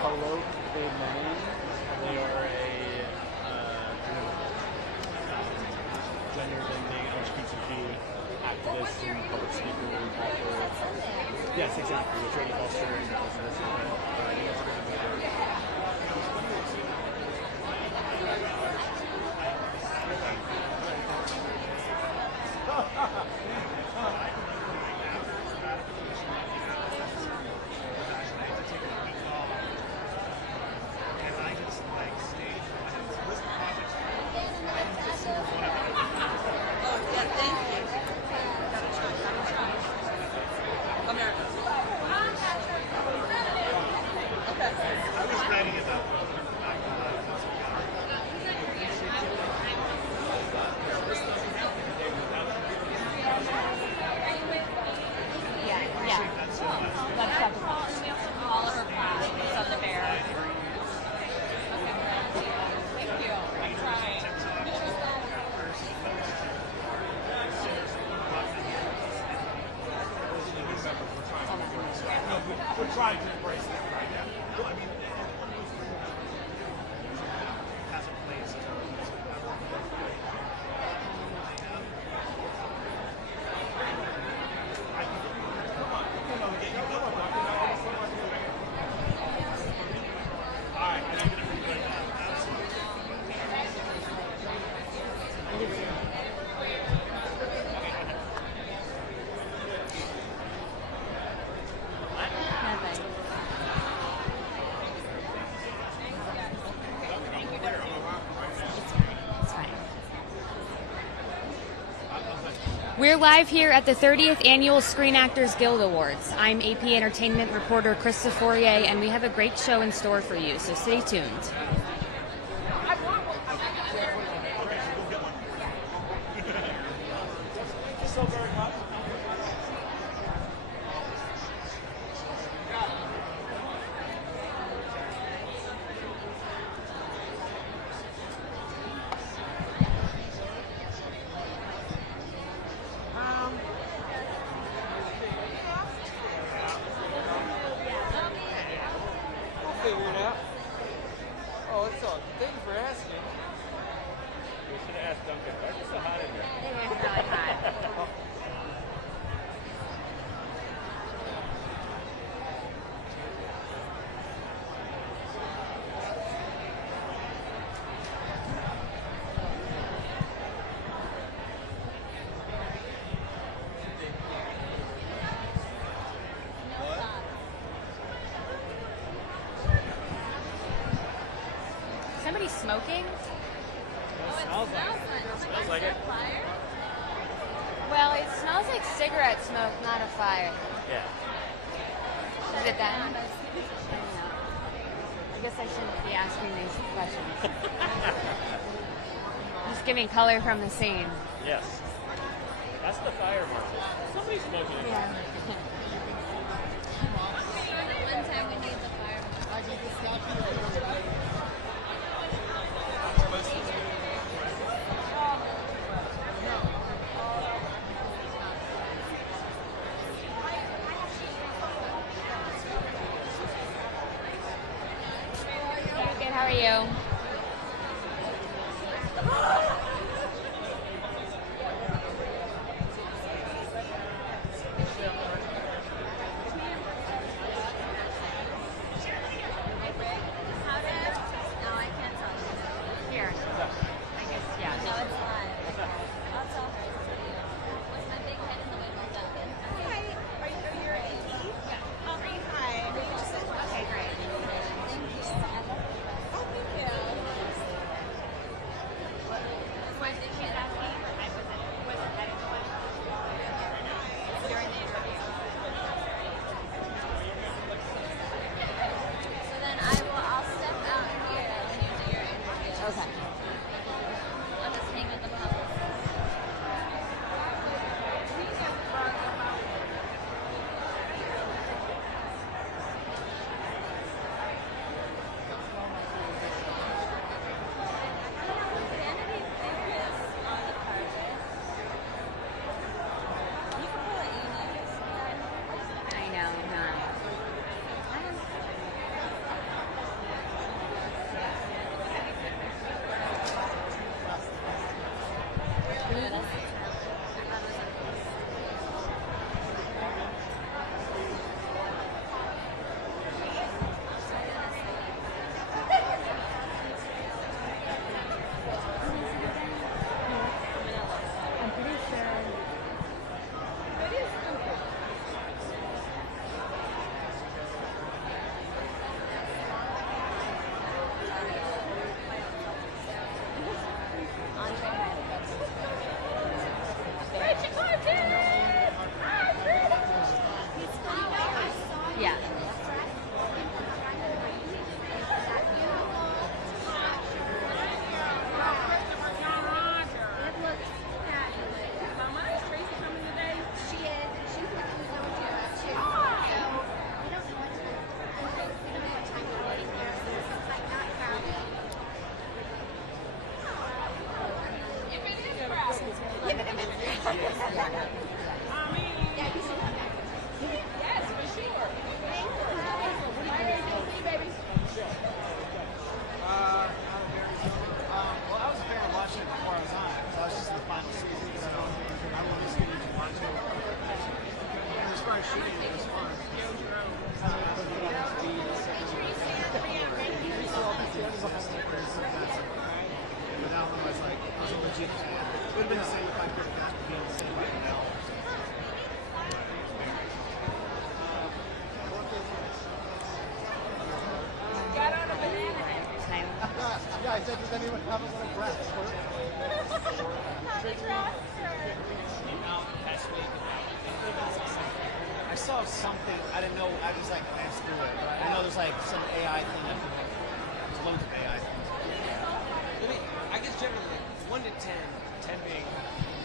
Polo de Maine. They are a gender-bending LGBTQ activist and public speaker and author. Yes, exactly. With Jodie Foster and business. We're live here at the 30th Annual Screen Actors Guild Awards. I'm AP Entertainment reporter Krista Fourier, and we have a great show in store for you, so stay tuned. Smoking? Oh, it smells like it. Fire? Well, it smells like cigarette smoke, not a fire. Yeah. Is it that? I guess I shouldn't be asking these questions. Just giving color from the scene. Yes. That's the fire marshal. Somebody's smoking it. Yeah. One time we need the fire. How are you? Well, I was a fan watching it before I was on it. So I was just in the final season, so I was getting to watch it. And as far as shooting, it was fun. But that one was like, I was a legit fan. It would have been the same if I could have gotten to be on the same by Danielle. Yeah, I said, does anyone have a little breath? I saw something, I didn't know, I just like glanced through it. I know there's like some AI thing that there's loads of AI things. I guess generally, 1 to 10, 10 being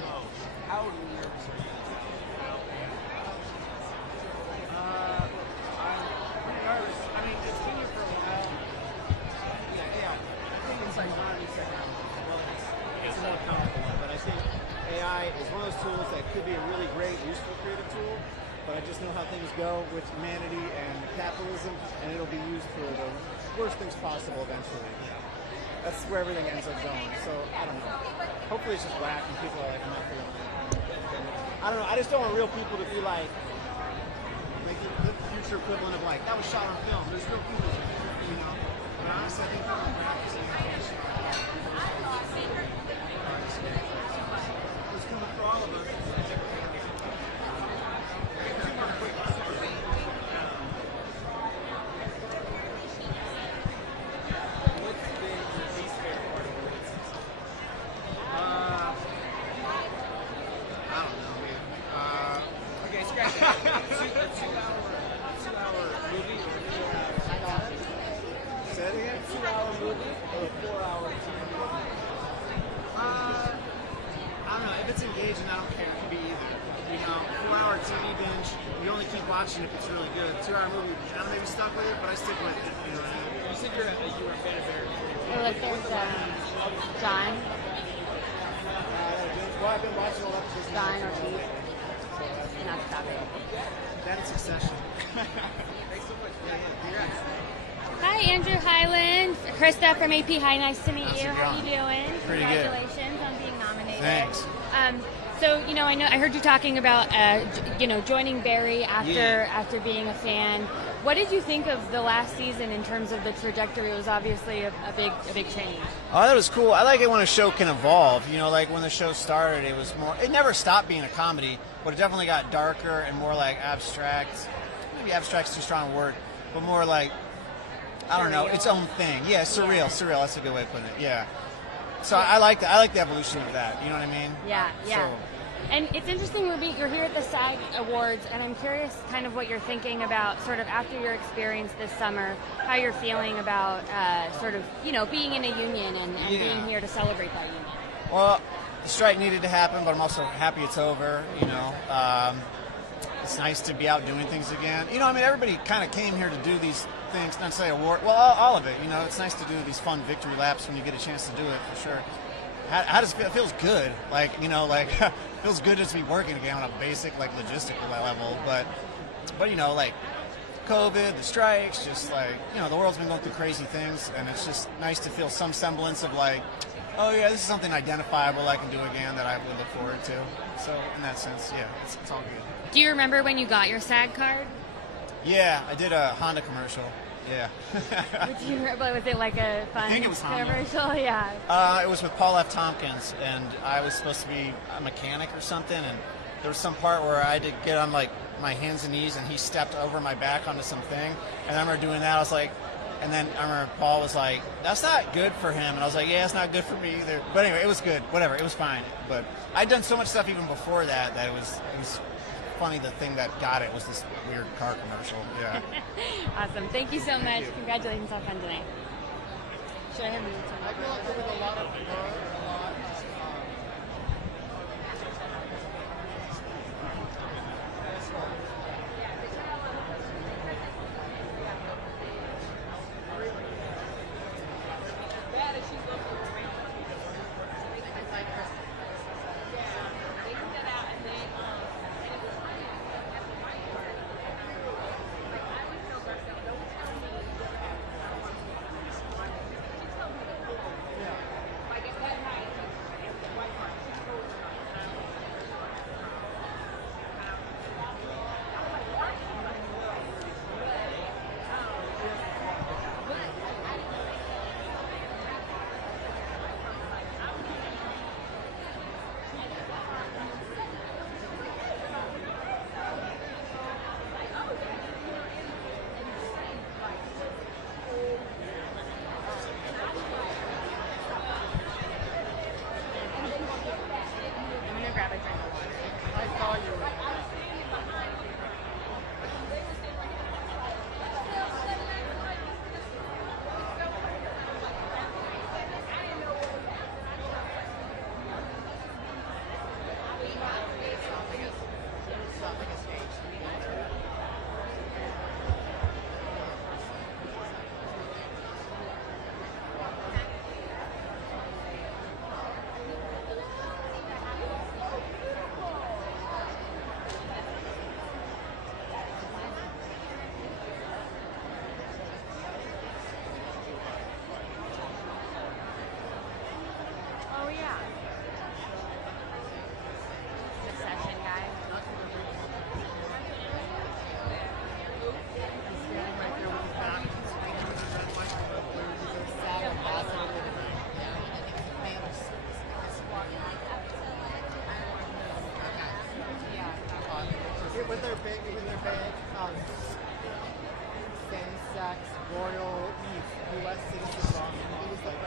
low, how nervous are you? I'm pretty nervous. I mean, it's been here for a while. Yeah, AI. I think it's like not it's a more powerful one, but I think AI is one of those tools that could be a really great, useful creative tool, but I just know how things go with humanity and capitalism, and it'll be used for the worst things possible eventually. That's where everything ends up going. So, I don't know. Hopefully it's just whack and people are like, I'm not feeling it. I don't know. I just don't want real people to be like the future equivalent of like, that was shot on film. There's real people, you know. But honestly, I think people are practicing it. It's coming for all of us. If it's really good, 2-hour movie, I don't maybe stuck with it, but I stick with it. You know what I mean? You said you were a fan of Erika. Oh, look, there's John. Well, I've been watching all episodes. John or Pete. Not stopping. That is Succession. Thanks so much. Congrats. Hi, Andrew Highland. Krista from AP. Hi, nice to meet you. it How are you going? doing? Pretty good. Congratulations on being nominated. Thanks. So, you know, I heard you talking about, joining Barry after being a fan. What did you think of the last season in terms of the trajectory? It was obviously a big change. Oh, that was cool. I like it when a show can evolve. You know, like when the show started, it was more. It never stopped being a comedy, but it definitely got darker and more like abstract. Maybe abstract's too strong a word, but more like I don't know, its own thing. Yeah, surreal. That's a good way of putting it. Yeah. So I like the evolution of that. You know what I mean? Yeah. So, And it's interesting, you're here at the SAG Awards, and I'm curious kind of what you're thinking about sort of after your experience this summer, how you're feeling about sort of, being in a union and being here to celebrate that union. well, the strike needed to happen, but I'm also happy it's over. It's nice to be out doing things again. Everybody kind of came here to do these things, not say award, well, all of it. It's nice to do these fun victory laps when you get a chance to do it, for sure. How does it feel? It feels good. It feels good just to be working again on a basic, logistical level. But COVID, the strikes, just the world's been going through crazy things, and it's just nice to feel some semblance of oh yeah, this is something identifiable I can do again that I would look forward to. So in that sense, yeah, it's all good. Do you remember when you got your SAG card? Yeah, I did a Honda commercial. Yeah. Was it like a fun I think it was Honda. commercial? Yeah. It was with Paul F. Tompkins, and I was supposed to be a mechanic or something, and there was some part where I had to get on my hands and knees, and he stepped over my back onto something, and I remember doing that. I was like, and then I remember Paul was like, "That's not good for him," and I was like, "Yeah, it's not good for me either." But anyway, it was good. Whatever, it was fine. But I'd done so much stuff even before that it was funny. The thing that got it was this weird car commercial. Yeah. Awesome. Thank you so much. Congratulations on fun tonight. Should I have you? I feel like there was a lot of royal U.S. citizen song. He was like,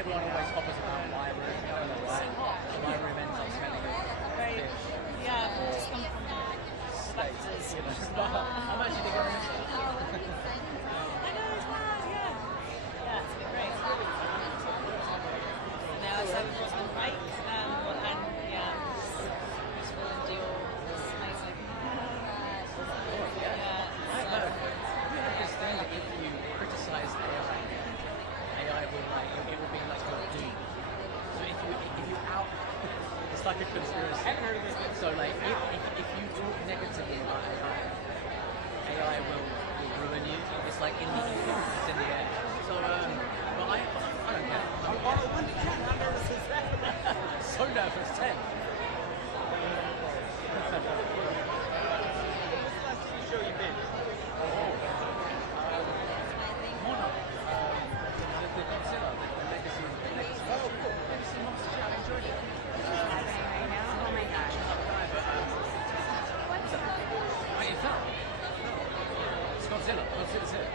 Everyone always hoppers around the library. I don't know why. The library events are smelling good. Right. Yeah, we've just come from the States. I'm actually thinking of it. I know, it's wild, yeah. Yeah, it's been great. Now, so we've got some bike, and yeah, useful and Dior. It's amazing. Yeah. I know. We have this thing that if you criticize AI will it will be like your doom. So if you out, it's like a conspiracy. I haven't heard of this. So like if you talk negatively about AI will ruin you. It's like in the ether, it's in the air. So but I don't care. On a 1 to 10, how nervous is that? So nervous, 10. Show you been. The Kotsur, the legacy. Oh, cool. Legacy Monster. I enjoyed it. Oh my gosh. Right, it fell. It's Godzilla. Godzilla's here.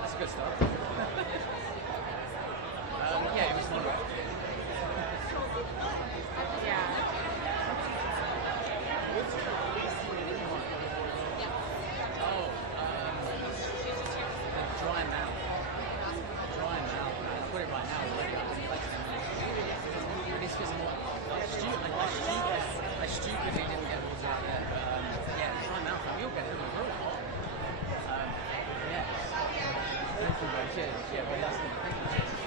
That's a good start. Yeah, it was fun. Yeah. The dry mouth. Dry mouth. I'll put it right now. It's just I stupidly didn't get water out there. But yeah, dry mouth. You'll get it. It's real hot. Yeah. Thank you, man. Cheers. Yeah, very nice. Thank you.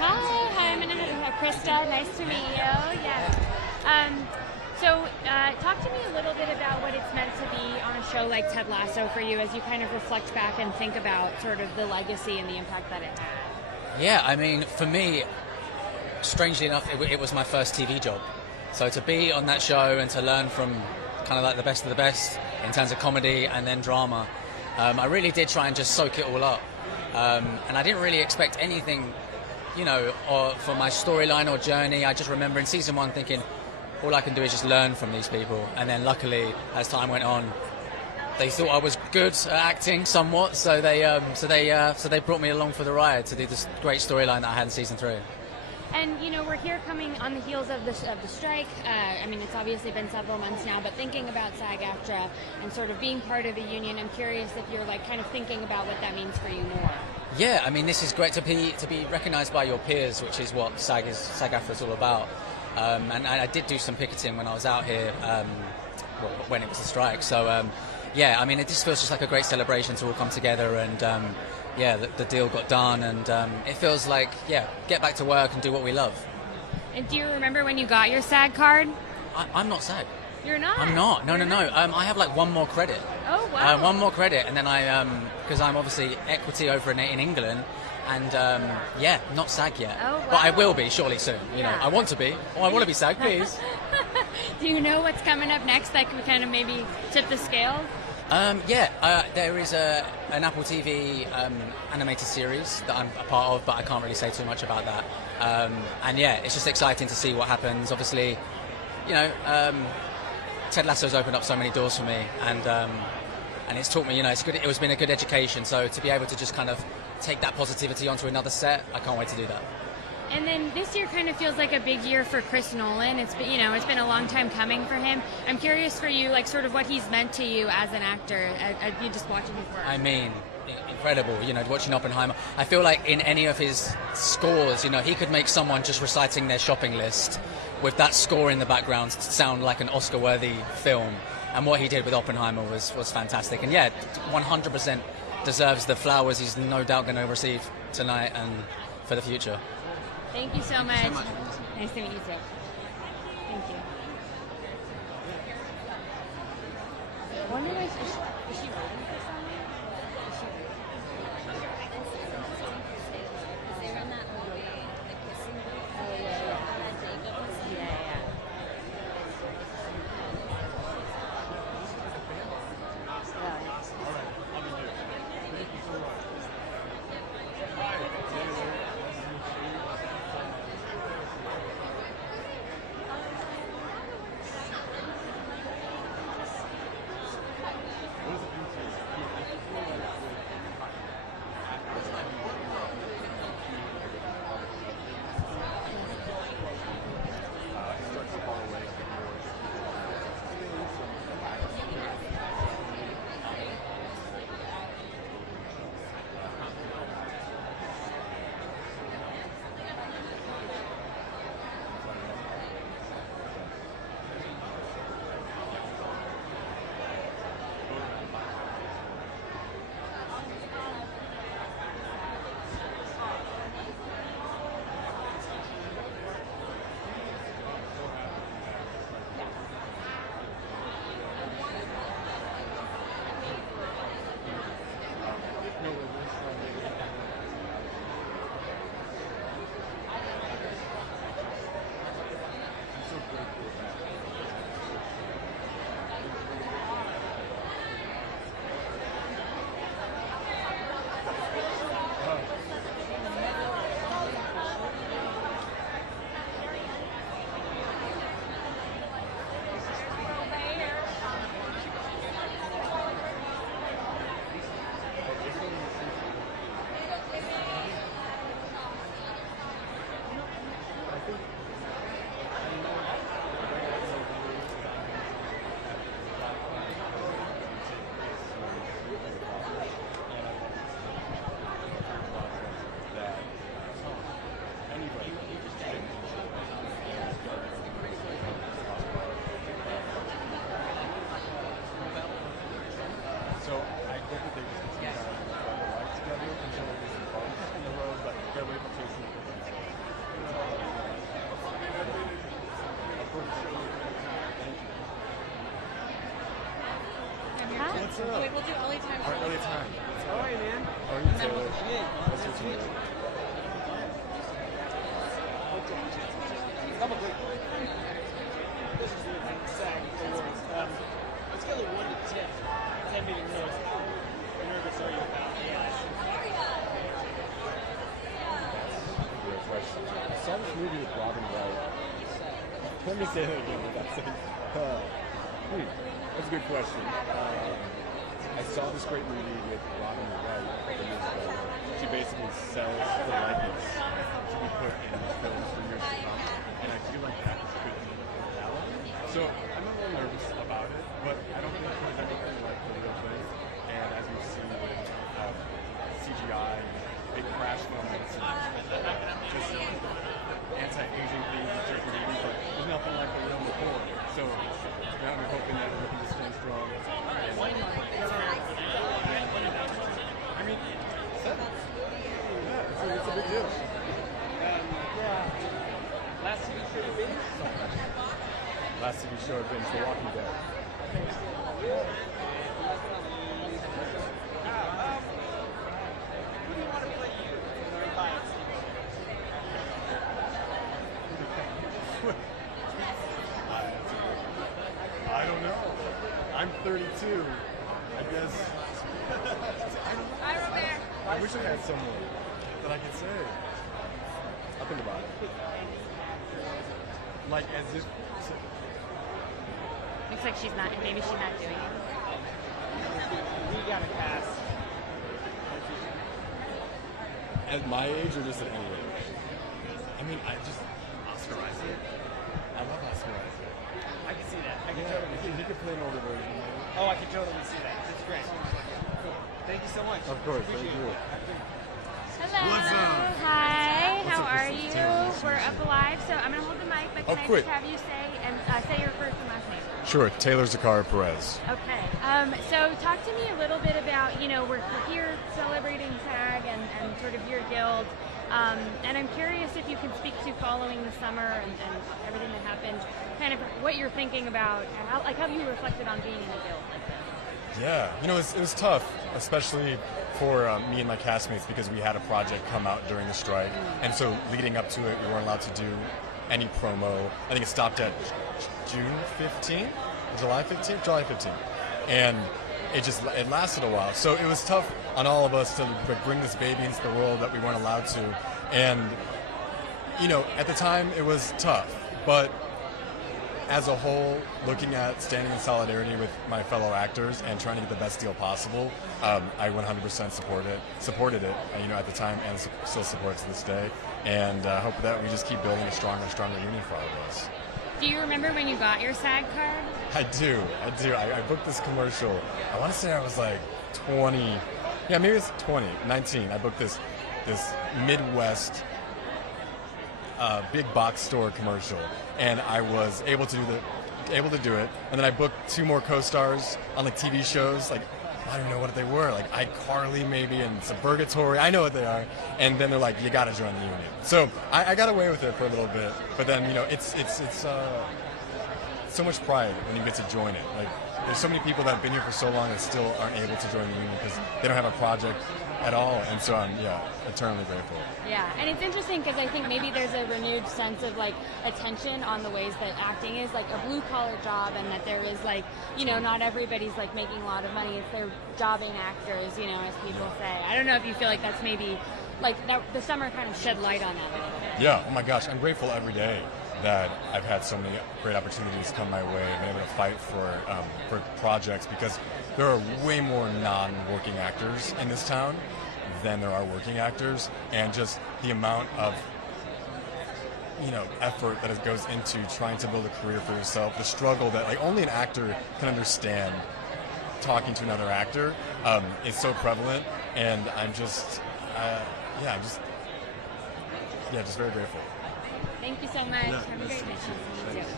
Hi, I'm Krista. Nice to meet you. Yes. So, talk to me a little bit about what it's meant to be on a show like Ted Lasso for you as you kind of reflect back and think about sort of the legacy and the impact that it had. Yeah, I mean, for me, strangely enough, it was my first TV job. So to be on that show and to learn from kind of like the best of the best in terms of comedy and then drama, I really did try and just soak it all up, and I didn't really expect anything, or for my storyline or journey. I just remember in season 1 thinking, all I can do is just learn from these people, and then luckily, as time went on, they thought I was good at acting somewhat, so they brought me along for the ride to do this great storyline that I had in season 3. And we're here coming on the heels of the strike. I mean, it's obviously been several months now, but thinking about SAG-AFTRA and sort of being part of the union, I'm curious if you're like kind of thinking about what that means for you more. Yeah, I mean, this is great to be recognised by your peers, which is what SAG-AFTRA is all about. And I did do some picketing when I was out here, when it was a strike. So yeah, I mean, it just feels just like a great celebration to all come together and. The deal got done, and it feels like, get back to work and do what we love. And do you remember when you got your SAG card? I'm not SAG. You're not? I'm not. No. I have like one more credit. Oh, wow. One more credit, and then because I'm obviously equity over in England, and not SAG yet. Oh, wow. But I will be surely soon. I want to be. Oh, I want to be SAG, please. Do you know what's coming up next that could kind of maybe tip the scales? There is an Apple TV animated series that I'm a part of, but I can't really say too much about that. It's just exciting to see what happens. Obviously, Ted Lasso's opened up so many doors for me, and it's taught me, it's good. It's been a good education. So to be able to just kind of take that positivity onto another set, I can't wait to do that. And then this year kind of feels like a big year for Chris Nolan. It's been, it's been a long time coming for him. I'm curious for you, like sort of what he's meant to you as an actor. You just watching his work. I mean, incredible. Watching Oppenheimer. I feel like in any of his scores, he could make someone just reciting their shopping list with that score in the background sound like an Oscar-worthy film. And what he did with Oppenheimer was fantastic. And 100% deserves the flowers he's no doubt going to receive tonight and for the future. Thank you so much. Nice to meet you too. Thank you. I wonder if is she waiting for someone? Is she waiting? They run that movie, The Kissing Booth. Oh, yeah. Jacob was in it. Yeah. Wait, we'll do early time. Early time. All right, man. How are you, Taylor? What's your team? This is the SAG Awards. On a scale of 1 to 10, 10 being the lowest, nervous are you about AI? Great question. I saw this movie with Robin Wright. Let me say that again without saying. That's a good question. I saw this great movie with Robin Wright a couple years ago. She basically sells the likeness to be put in films for years to come, and I feel like that could be reality. So I'm a little nervous about it, but I don't think there's anything like the real thing. And as we've seen with CGI, big crash moments, and just anti-aging things in certain movies, but there's nothing like the real before. So now we're hoping that we're going to stand strong. I mean, yeah, it's a big deal. Last TV show to binge? Last TV show I've been The Walking Dead. Who do you want to play you in our bias? I don't know. I'm 32. I guess. I wish I had someone that I could say. I'll think about it. Like as if. Looks like she's not. Maybe she's not doing it. We got a pass. At my age or just at any age? I mean, I just Oscar Isaac. I love Oscar Isaac. I can see that. I can Yeah, totally. he could play an older version. Maybe. Oh, I can totally see that. That's great. Cool. Thank you so much. Of course, thank Appreciate you. it. Hello. What's up? Hi. What's How up? are This is you? Taylor. We're up alive, so I'm gonna hold the mic, but can I quick. just have you say your first and last name? Sure, Taylor Zakara Perez. Okay. So talk to me a little bit about, we're here celebrating SAG and sort of your guild. And I'm curious if you can speak to following the summer and everything that happened, kind of what you're thinking about, how you reflected on being in a guild like this. Yeah, it was tough, especially for me and my castmates because we had a project come out during the strike, and so leading up to it, we weren't allowed to do any promo. I think it stopped at June 15th, July 15th, and it lasted a while. So it was tough on all of us to bring this baby into the world that we weren't allowed to, and at the time it was tough, but as a whole, looking at standing in solidarity with my fellow actors and trying to get the best deal possible, I 100% supported it, at the time, and still support it to this day. And hope that we just keep building a stronger and stronger union for all of us. Do you remember when you got your SAG card? I do. I booked this commercial. I want to say I was like 20. Yeah, maybe it's 19. I booked this Midwest big box store commercial, and I was able to do it. And then I booked 2 more co-stars on like TV shows. Like I don't know what they were. Like iCarly maybe and Suburgatory. I know what they are. And then they're like, you got to join the union. So I got away with it for a little bit. But then it's so much pride when you get to join it. Like there's so many people that have been here for so long that still aren't able to join the union because they don't have a project at all, and so I'm eternally grateful. Yeah, and it's interesting because I think maybe there's a renewed sense of like attention on the ways that acting is like a blue collar job, and that there is like not everybody's like making a lot of money. It's they're jobbing actors, as people say. I don't know if you feel like that's maybe like that the summer kind of shed light on that a little bit. Yeah. Oh my gosh, I'm grateful every day that I've had so many great opportunities come my way. I've been able to fight for projects because there are way more non-working actors in this town than there are working actors, and just the amount of effort that it goes into trying to build a career for yourself, the struggle that like only an actor can understand talking to another actor is so prevalent, and I'm just very grateful. Thank you so much. Yeah, Have a nice great to day. meet you. You too.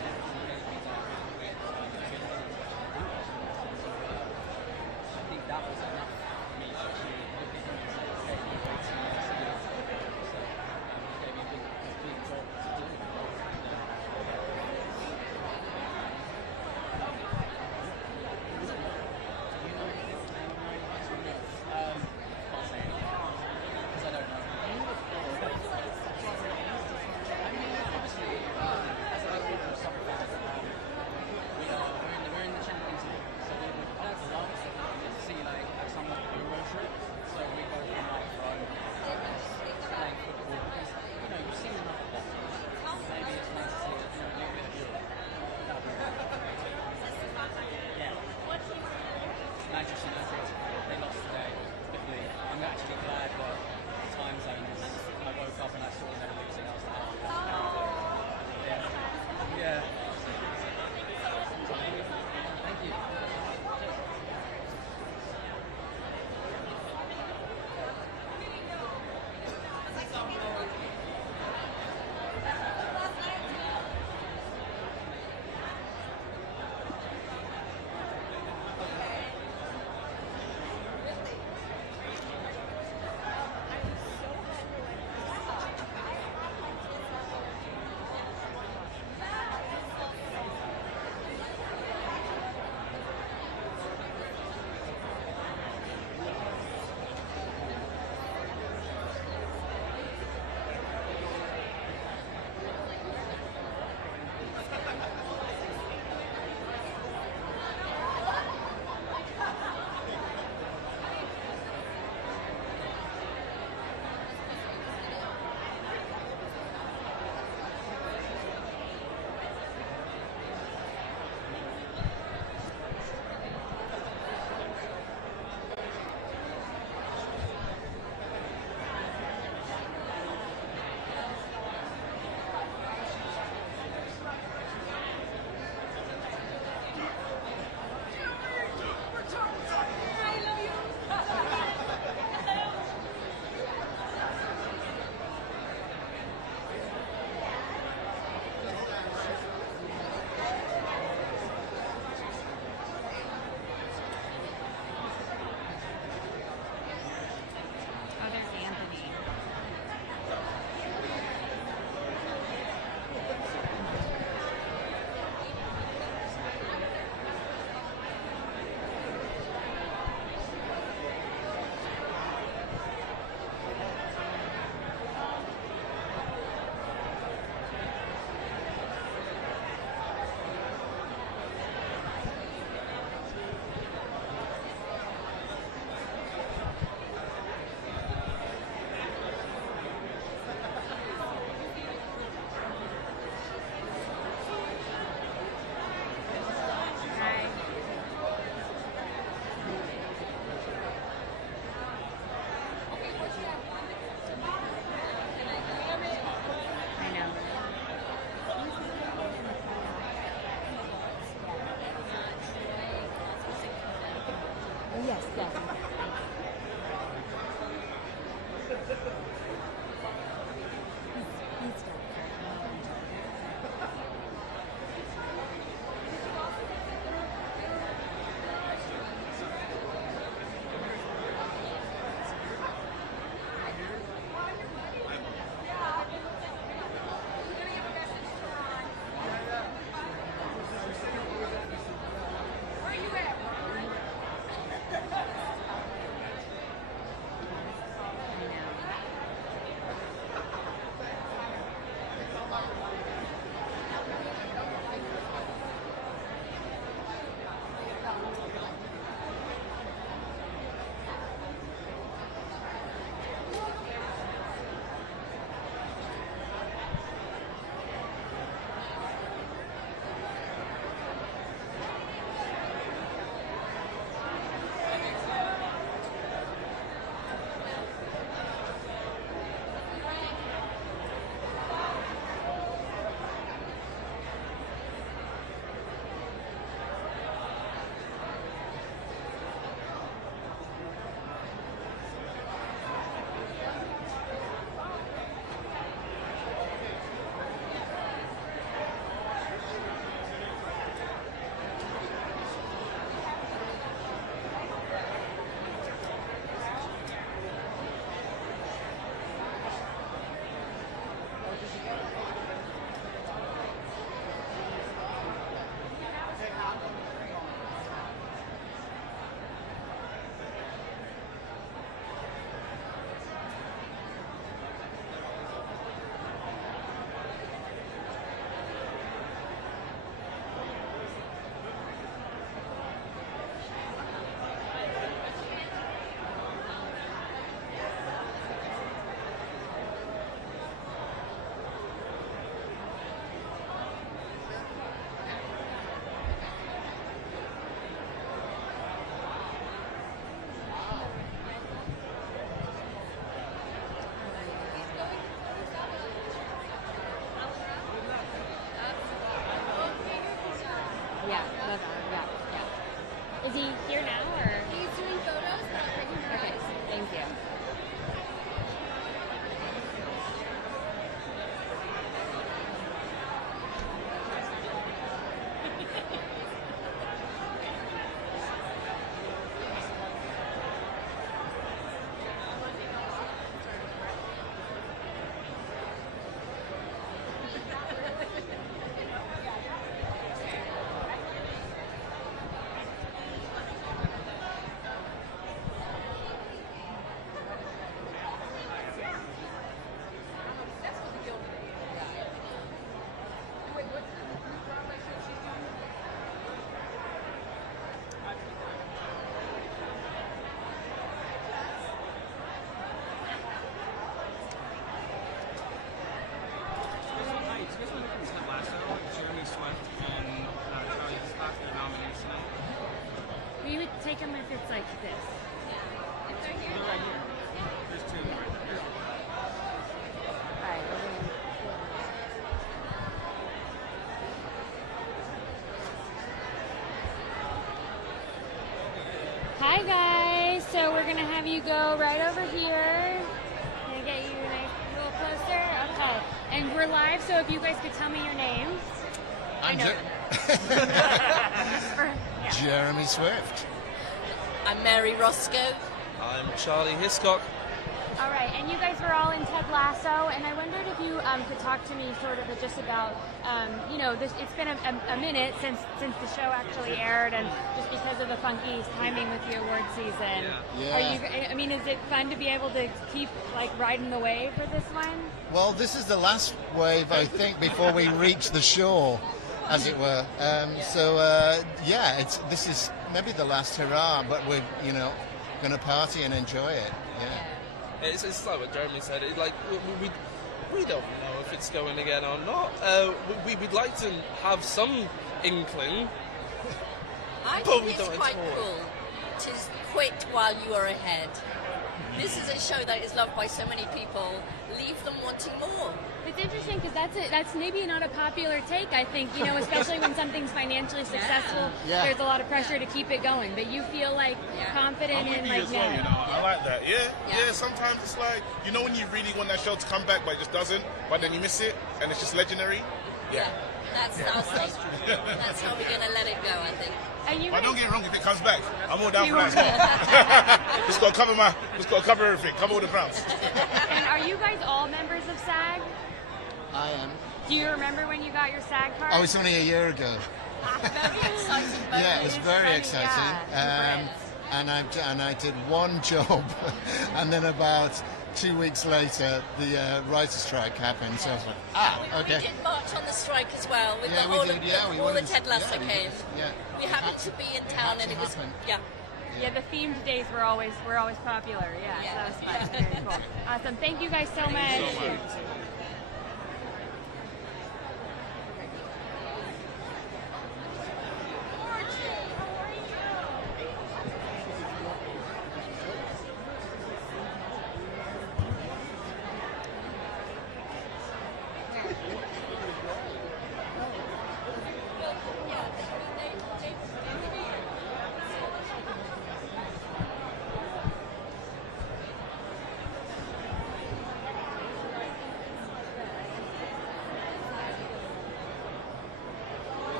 I think that was enough for me to actually look at him and say, okay, you're great to me. It's going to be a big job to do. Can't say anything because I don't know. I mean, obviously, as an actor for some have you go right over here. Can I get you nice a little closer? Okay. And we're live, so if you guys could tell me your names. I know. Jeremy Swift. I'm Mary Roscoe. I'm Charlie Hiscock. All right, and you guys were all in Ted Lasso, and I wondered if you could talk to me sort of just about, it's been a minute since the show actually aired, and just because of the funky timing with the award season. Yeah. Is it fun to be able to keep riding the wave for this one? Well, this is the last wave, I think, before we reach the shore, as it were. This is maybe the last hurrah, but we're going to party and enjoy it. Yeah. It's like what Jeremy said. We don't know if it's going again or not. We'd like to have some inkling. I but think it's quite cool to quit while you are ahead. This is a show that is loved by so many people. Leave them wanting more. It's interesting because that's maybe not a popular take, I think, especially when something's financially successful, there's a lot of pressure to keep it going. But you feel confident in as well, I like that. Yeah, sometimes it's like, when you really want that show to come back, but it just doesn't, but then you miss it, and it's just legendary. Yeah. That's how we're going to let it go, I think. But don't get it wrong, if it comes back, I'm all down for that as well. Just got to cover everything, cover all the grounds. And are you guys all members of SAG? I am. Do you remember when you got your SAG card? Oh, it's only a year ago. Very exciting. Yeah, it was very exciting. And I did one job, and then about 2 weeks later, the writer's strike happened. So I was like, okay. We did march on the strike as well. With we did. All the Ted Lasso came. Yeah. We happened to be in town, and it was Yeah, the themed days were always popular. Yeah, so that was fun. Very cool. Awesome. Thank you guys so much.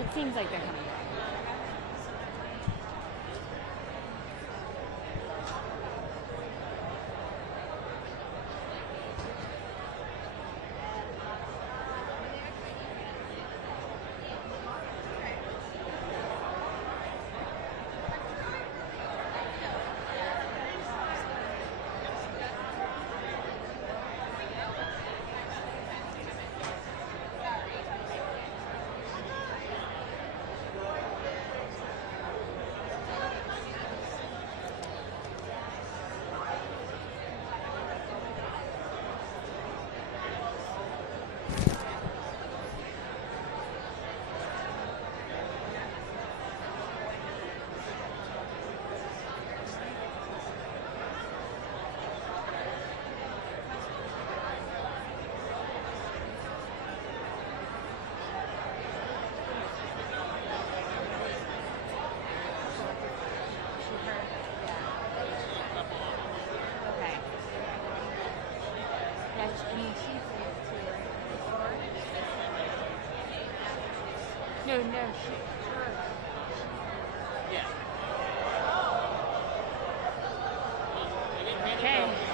It seems like they're coming back. no. Yeah. Okay.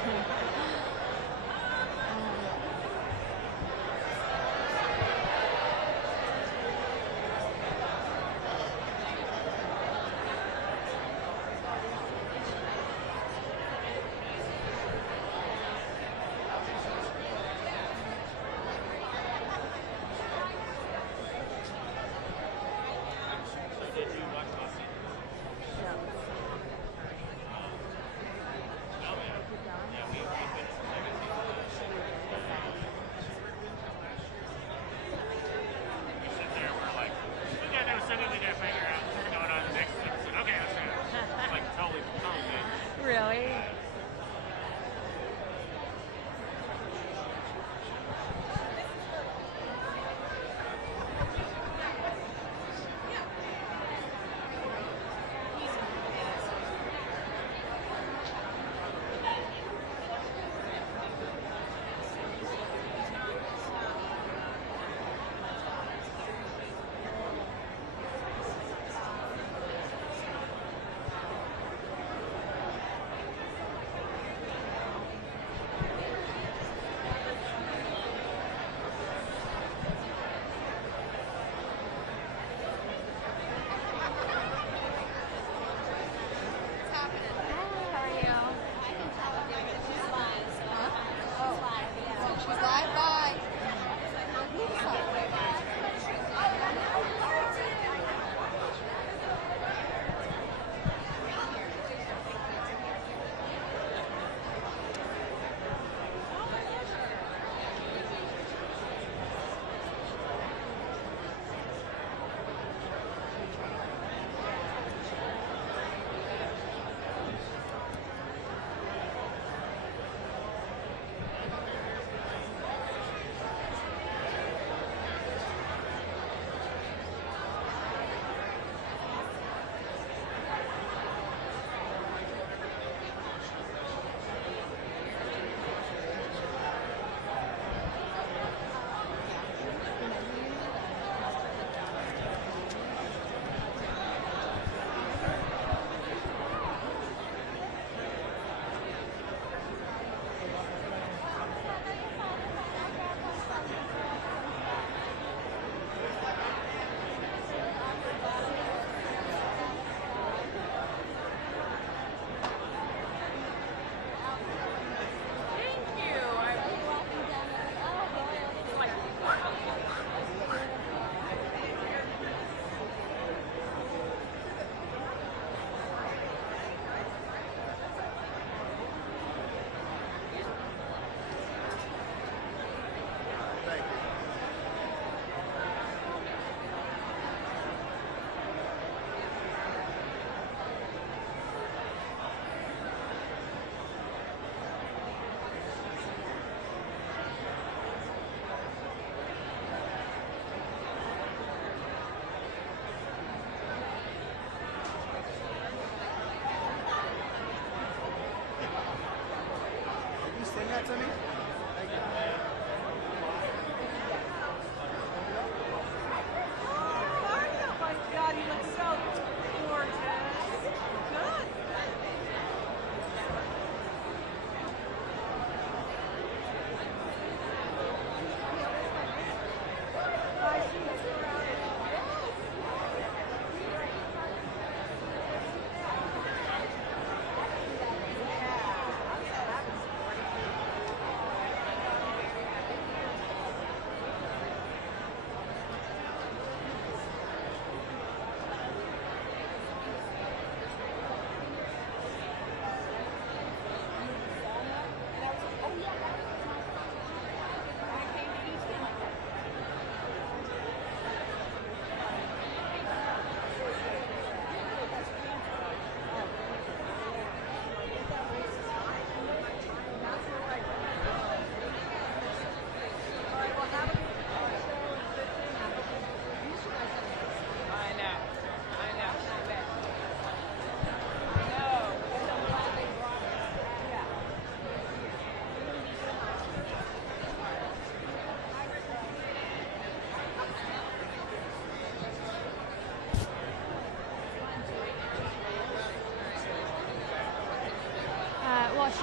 Well, she's. I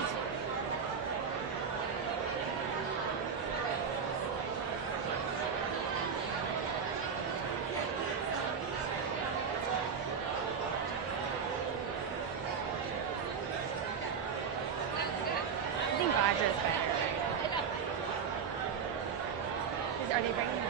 think Vadra's better. Are they bringing her?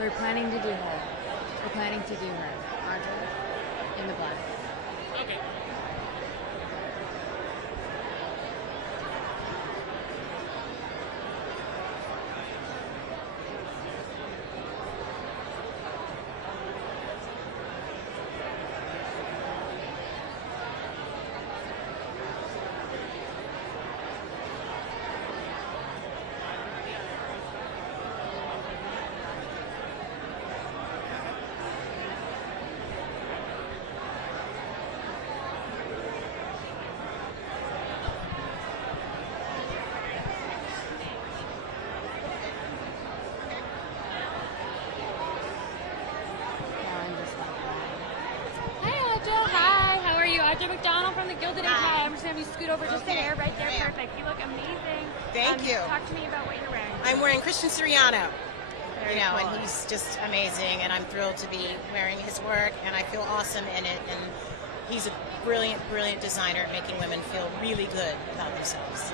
We're planning to do her. We're planning to do her. Audra in the black. Okay. McDonald from the Gilded Age. Hi, I'm just going to have you scoot over just a hair right there. Perfect. You look amazing. Thank you. Talk to me about what you're wearing. I'm wearing Christian Siriano. Very you know, cool. and he's just amazing, and I'm thrilled to be wearing his work, and I feel awesome in it. And he's a brilliant, brilliant designer, making women feel really good about themselves.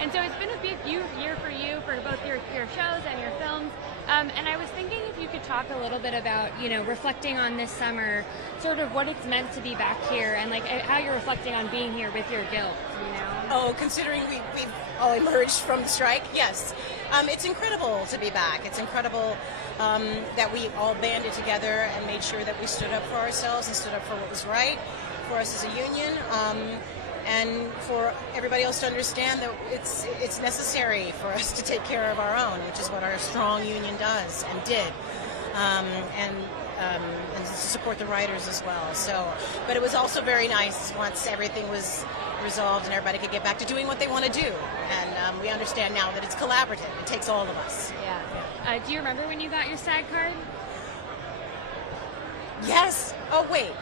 And so it's been a big year for you for both your shows and your films. And I was thinking if you could talk a little bit about, you know, reflecting on this summer, sort of what it's meant to be back here, and like how you're reflecting on being here with your guild, you know? Oh, considering we've all emerged from the strike, yes. It's incredible to be back. It's incredible that we all banded together and made sure that we stood up for ourselves and stood up for what was right for us as a union. And for everybody else to understand that it's necessary for us to take care of our own, which is what our strong union does and did, and to support the writers as well. So, but it was also very nice once everything was resolved and everybody could get back to doing what they want to do. And we understand now that it's collaborative. It takes all of us. Yeah. Do you remember when you got your SAG card? Yes. Oh, wait.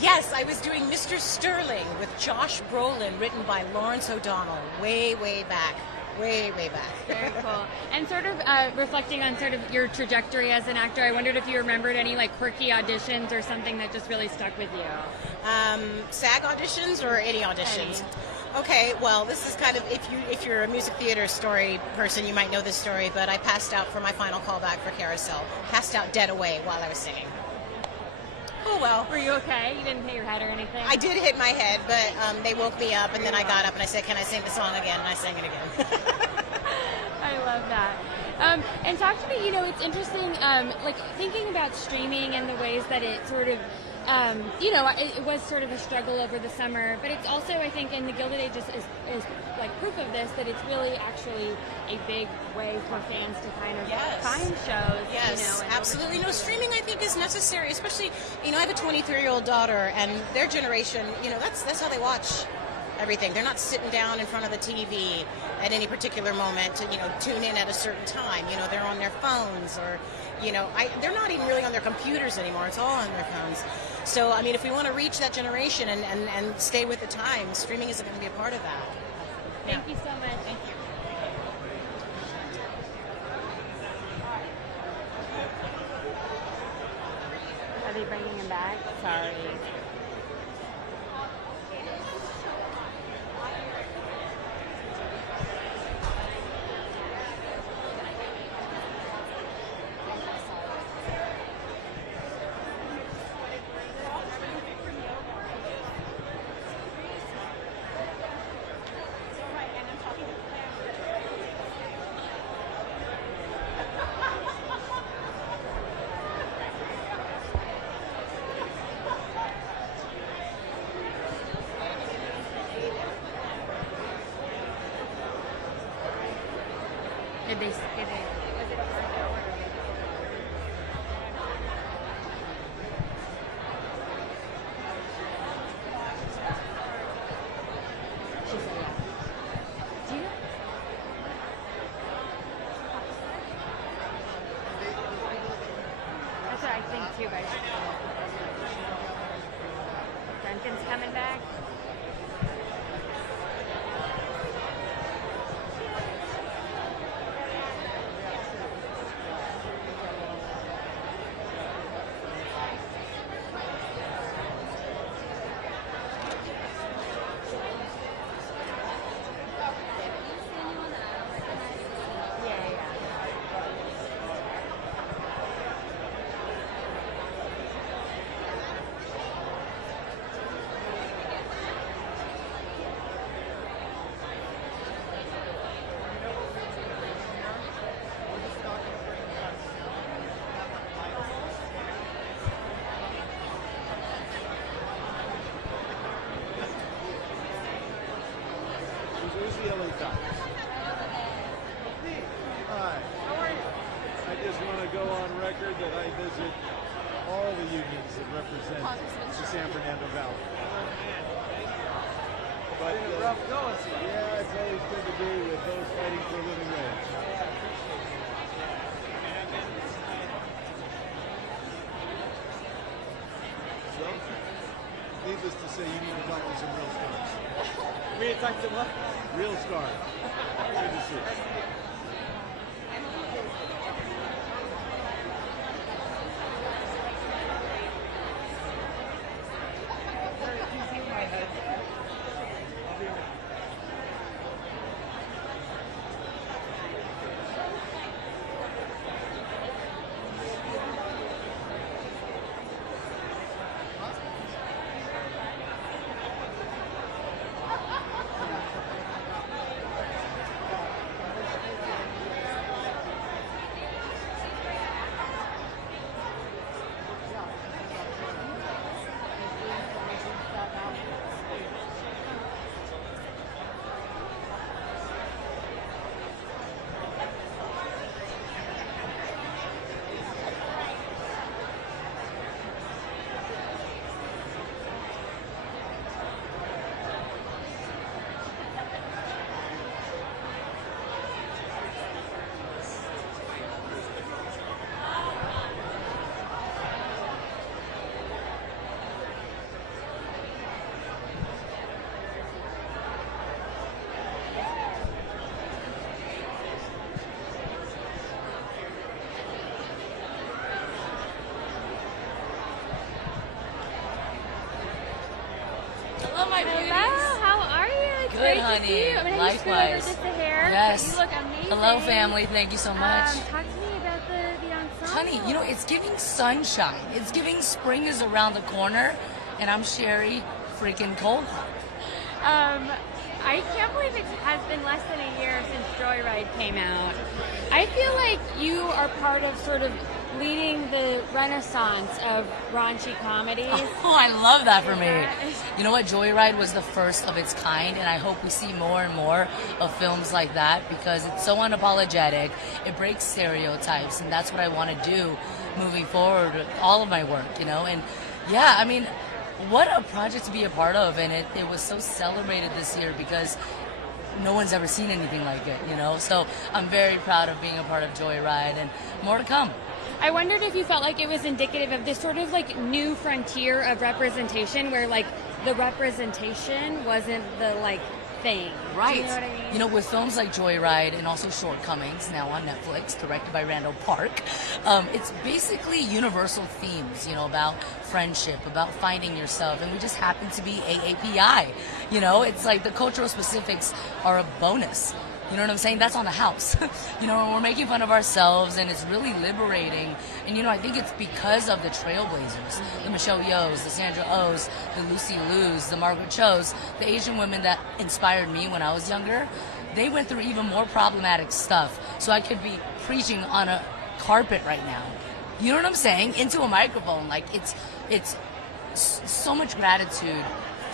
Yes, I was doing Mr. Sterling with Josh Brolin, written by Lawrence O'Donnell, way, way back. Way, way back. Very cool. And sort of reflecting on sort of your trajectory as an actor, I wondered if you remembered any like quirky auditions or something that just really stuck with you. SAG auditions or any auditions? Okay, well, this is kind of, if you're a music theater story person, you might know this story, but I passed out for my final callback for Carousel. Passed out dead away while I was singing. Oh, well. Were you okay? You didn't hit your head or anything? I did hit my head, but they woke me up, and then I got up and I said, can I sing the song again? And I sang it again. I love that. And talk to me, you know, it's interesting, like thinking about streaming and the ways that it sort of, you know, it was sort of a struggle over the summer, but it's also, I think, in the Gilded Age is like proof of this, that it's really actually a big way for fans to kind of find shows. Yes, you know, absolutely. No, streaming I think is necessary, especially, you know, I have a 23-year-old daughter, and their generation, you know, that's how they watch everything. They're not sitting down in front of the TV at any particular moment to, tune in at a certain time. They're on their phones or, they're not even really on their computers anymore. It's all on their phones. So, I mean, if we want to reach that generation and stay with the times, streaming isn't going to be a part of that. Thank you so much. Thank you. Are they bringing him back? Sorry. Did they, was it a Margot or she said yeah. Do you know? That's what I think too, but Duncan's coming back. Hi. How are you? I just want to go on record that I visit all the unions that represent the San Fernando Valley. But yeah, it's always good to be with those fighting for a living wage. So, needless to say, you need to talk to some real stars. We need to talk to what? Real stars. Good to see you. Hello, how are you? It's Good, great honey. to see you. I mean, I just Likewise. just the hair. Yes. You look amazing. Hello, family. Thank you so much. Talk to me about the ensemble. Honey, it's giving sunshine. It's giving spring is around the corner, and I'm Sherry freaking Colman. I can't believe it has been less than a year since Joyride came out. I feel like you are part of sort of leading the renaissance of raunchy comedies. Oh, I love that for me. You know what? Joyride was the first of its kind, and I hope we see more and more of films like that because it's so unapologetic. It breaks stereotypes, and that's what I want to do moving forward with all of my work, And yeah, I mean, what a project to be a part of, and it was so celebrated this year because no one's ever seen anything like it, you know? So I'm very proud of being a part of Joyride, and more to come. I wondered if you felt like it was indicative of this sort of like new frontier of representation where like the representation wasn't the like thing. Right. Do you know what I mean? You know, with films like Joyride and also Shortcomings, now on Netflix, directed by Randall Park, it's basically universal themes, you know, about friendship, about finding yourself, and we just happen to be AAPI. You know, it's like the cultural specifics are a bonus. You know what I'm saying? That's on the house. You know, we're making fun of ourselves, and it's really liberating. And, you know, I think it's because of the trailblazers, the Michelle Yeohs, the Sandra Ohs, the Lucy Liu's, the Margaret Cho's, the Asian women that inspired me when I was younger. They went through even more problematic stuff, so I could be preaching on a carpet right now. You know what I'm saying? Into a microphone. Like, it's so much gratitude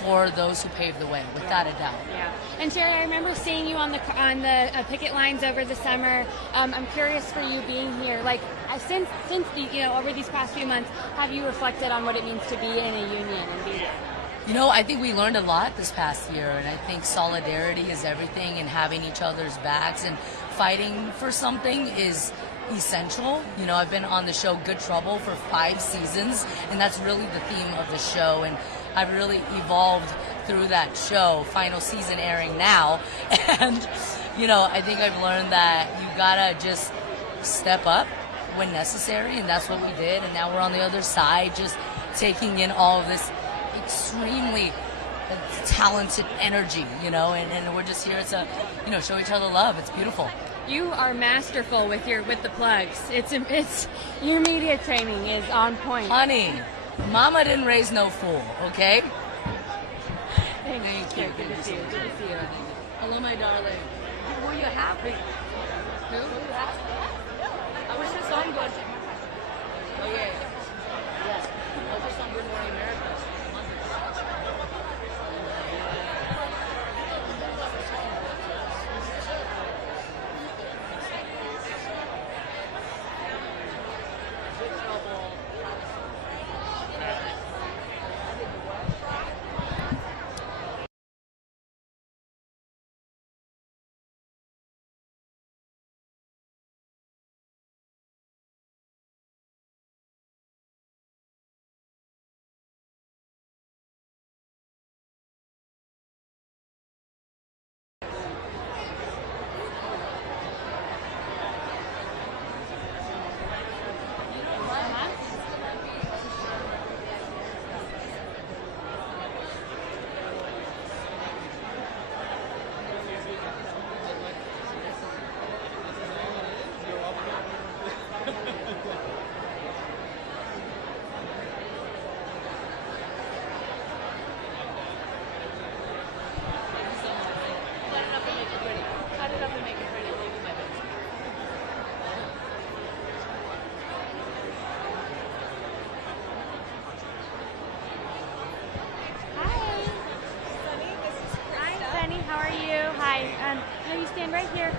for those who paved the way, without a doubt. Yeah. And Sherry, I remember seeing you on the picket lines over the summer. I'm curious for you being here. Like, since you know, over these past few months, have you reflected on what it means to be in a union and be? You know, I think we learned a lot this past year, and I think solidarity is everything, and having each other's backs and fighting for something is essential. You know, I've been on the show Good Trouble for 5 seasons, and that's really the theme of the show, and I've really evolved through that show, final season airing now, and, you know, I think I've learned that you gotta just step up when necessary, and that's what we did, and now we're on the other side just taking in all of this extremely talented energy, you know, and we're just here to, you know, show each other love. It's beautiful. You are masterful with the plugs. It's your media training is on point. Honey, mama didn't raise no fool, okay? Thank you. Good to see you. Good to see you. Hello, my darling. Were you happy? Who? Were you happy? I was just on good. Oh, yeah. Yes. I was just on Good Morning America. You stand right here.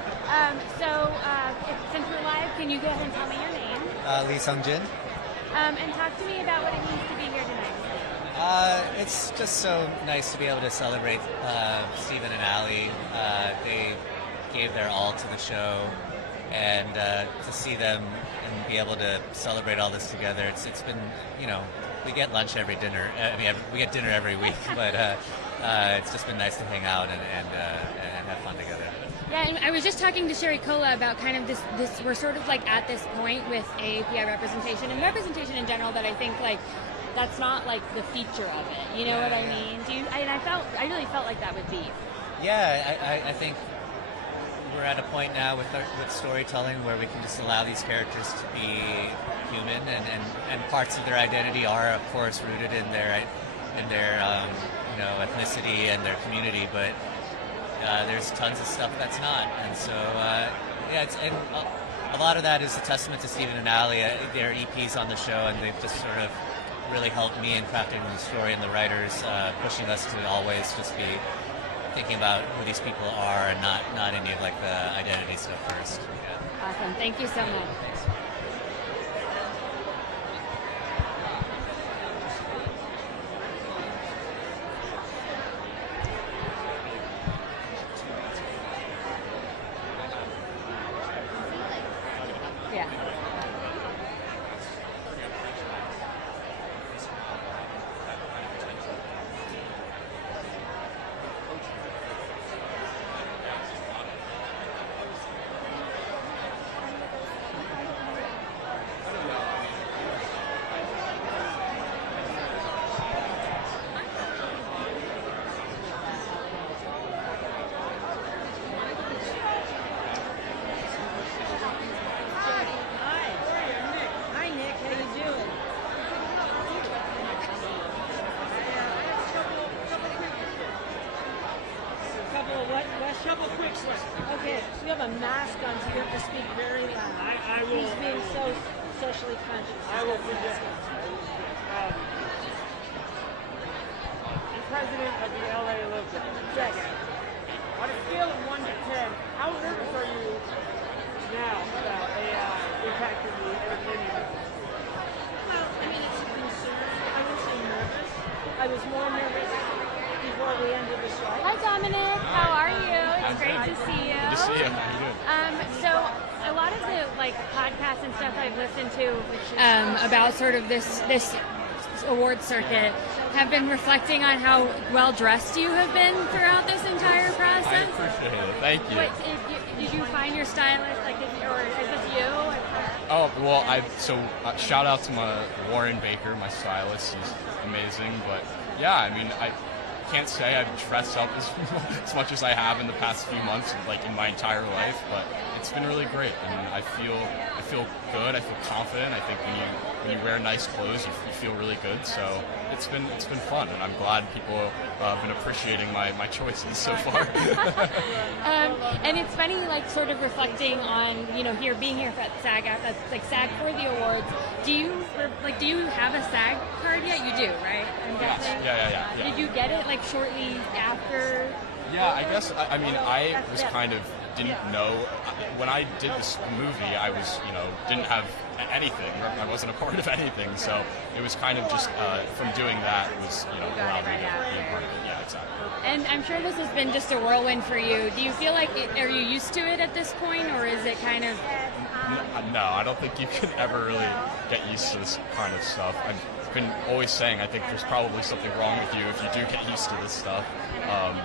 Since we're live, can you go ahead and tell me your name? Lee Sung-jin. And talk to me about what it means to be here tonight. It's just so nice to be able to celebrate Stephen and Ali. They gave their all to the show, and to see them and be able to celebrate all this together. It's been, you know, we get lunch every dinner. We get dinner every week, but it's just been nice to hang out and have fun together. Yeah, and I was just talking to Sherry Cola about kind of this. We're sort of like at this point with AAPI representation and representation in general that I think like that's not like the feature of it. You know what I mean? I really felt like that with Beef. Yeah, I think we're at a point now with storytelling where we can just allow these characters to be human, and parts of their identity are, of course, rooted in their ethnicity and their community, but there's tons of stuff that's not, and so a lot of that is a testament to Stephen and Ali. Their EPs on the show, and they've just sort of really helped me in crafting the story, and the writers pushing us to always just be thinking about who these people are and not any of like the identity stuff first. Yeah. Awesome. Thank you so much. Thanks. you have a mask on, so you have to speak very loud. I will. He's being so socially conscious. I will project. President of the LA Olympics. Yes. On a scale of 1 to 10, how nervous are you now about AI impacting the entertainment business? Well, I mean, it's a concern. I would say nervous. I was more nervous before we ended the strike. Hi, Dominic. How are you? It's great to see you. Good to see you. How you doing? So a lot of the podcasts and stuff I've listened to about sort of this award circuit have been reflecting on how well dressed you have been throughout this entire process. I appreciate it. Thank you. Did you find your stylist, or is this you? Oh, well, shout out to my Warren Baker, my stylist. He's amazing. But yeah, I mean, I can't say I've dressed up as much as I have in the past few months, like in my entire life. But it's been really great, and I feel good. I feel confident. I think when you wear nice clothes, you feel really good. So it's been fun, and I'm glad people have been appreciating my choices so far. And it's funny, sort of reflecting on being here at SAG, SAG for the awards. Do you have a SAG card yet? You do, right? I'm guessing. Yeah. Did you get it shortly after? Yeah, I guess. I mean, I was kind of didn't know when I did this movie. I was, didn't have anything. I wasn't a part of anything, so it was kind of just from doing that was, allowed me to be a part of it. Yeah, exactly. And I'm sure this has been just a whirlwind for you. Do you feel like are you used to it at this point, or is it kind of? No, I don't think you can ever really get used to this kind of stuff. I've been always saying I think there's probably something wrong with you if you do get used to this stuff.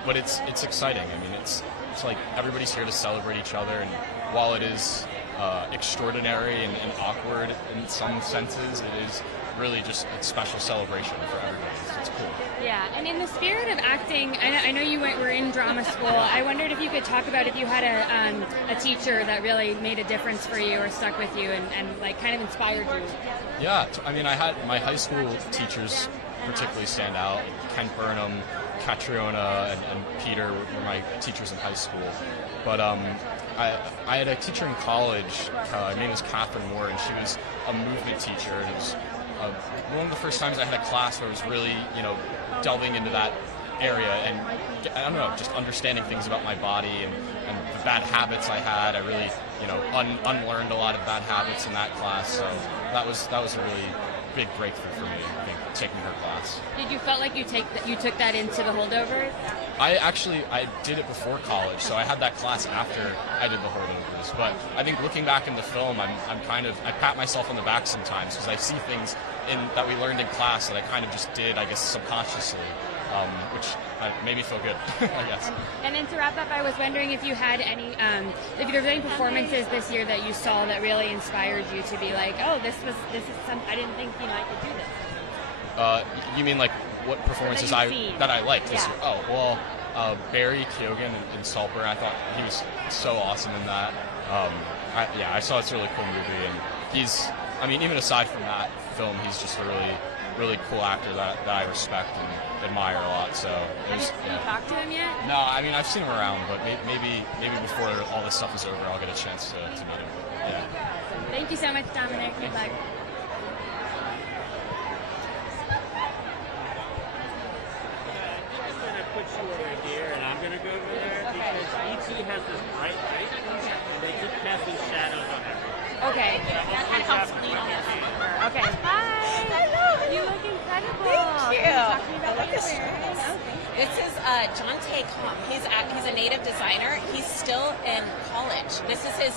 But it's exciting. I mean, it's like everybody's here to celebrate each other, and while it is extraordinary and awkward in some senses, it is really just a special celebration for everybody. It's cool. Yeah, and in the spirit of acting, I know you were in drama school. I wondered if you could talk about if you had a teacher that really made a difference for you or stuck with you and kind of inspired you. Yeah, I mean, I had my high school teachers particularly stand out. Ken Burnham, Catriona, and Peter were my teachers in high school. But I had a teacher in college. Her name was Catherine Moore, and she was a movement teacher. And it was one of the first times I had a class where I was really, delving into that area and, I don't know, just understanding things about my body and the bad habits I had. I really, unlearned a lot of bad habits in that class. So that was a really big breakthrough for me, I think, taking her class. Did you felt like you took that into the holdovers? I did it before college, so I had that class after I did the holdovers. But I think looking back in the film, I pat myself on the back sometimes because I see things that we learned in class that I kind of just did, I guess, subconsciously, which made me feel good, I guess. And then to wrap up, I was wondering if you had any, if there were any performances this year that you saw that really inspired you to be like, oh, this is something I didn't think I could do this. You mean what performances that I liked this year? Oh, well, Barry Keoghan in Saltburn, I thought he was so awesome in that. I saw it's a really cool movie, and even aside from that film, he's just a really, really cool actor that I respect and admire a lot. So have you talked to him yet? No, I've seen him around, but maybe before all this stuff is over, I'll get a chance to meet him. Yeah. Awesome. Thank you so much, Dominic. Good luck. Put you over here, and I'm gonna go over there because E.T. has this bright light, and they keep casting shadows on everything. Okay. That kind of helps lean on this. Okay. Hi. Hello. You look incredible. Thank you. Can you talk to me about I love this dress. This is John Tay-Com. He's a native designer. He's still in college. This is his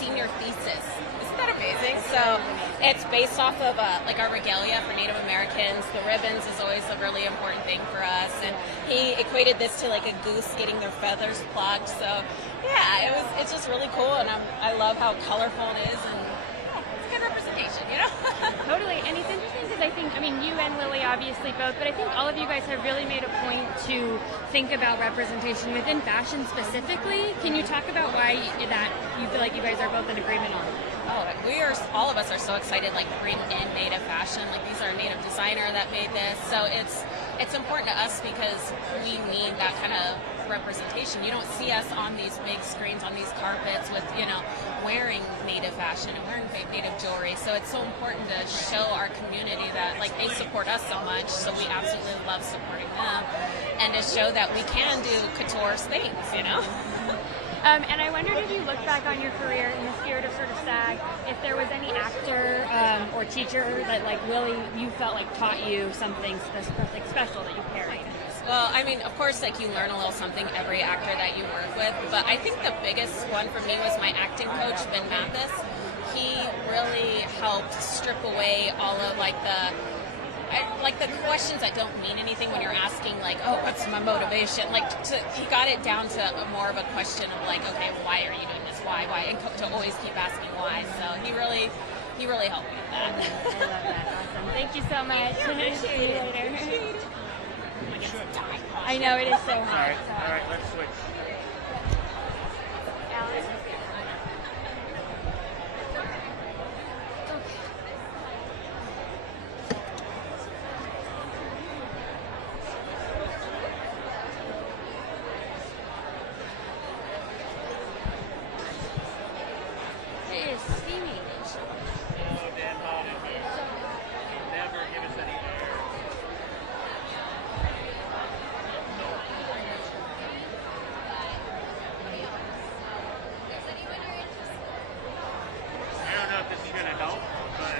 senior thesis. Isn't that amazing? So it's based off of our regalia for Native Americans. The ribbons is always a really important thing for us, and he equated this to a goose getting their feathers plucked. So yeah, it's just really cool, and I love how colorful it is, and it's a good representation, Totally, and it's interesting because I think, you and Lily obviously both, but I think all of you guys have really made a point to think about representation within fashion specifically. Can you talk about why that you feel like you guys are both in agreement on? Oh, all of us are so excited, bring in native fashion. These are a native designer that made this, so it's important to us because we need that kind of representation. You don't see us on these big screens, on these carpets with, wearing native fashion and wearing native jewelry. So it's so important to show our community that, like, they support us so much, so we absolutely love supporting them, and to show that we can do couture things, And I wondered if you look back on your career in the spirit of sort of SAG, if there was any actor or teacher that, like, really you felt like taught you something special that you carried. Well, I mean, of course, like, you learn a little something every actor that you work with, but I think the biggest one for me was my acting coach, Ben Mathis. He really helped strip away all of, like, the questions that don't mean anything when you're asking, like, oh, what's my motivation? Like, he got it down to more of a question of, like, okay, why are you doing this? Why? And to always keep asking why. So he really helped me with that. I love that. Awesome. Thank you so much. See you later. I know, it is so hot. All right, let's switch. Alice? It is steamy. Oh, damn hot in here. Never give us any air. I don't know if this is going to help, but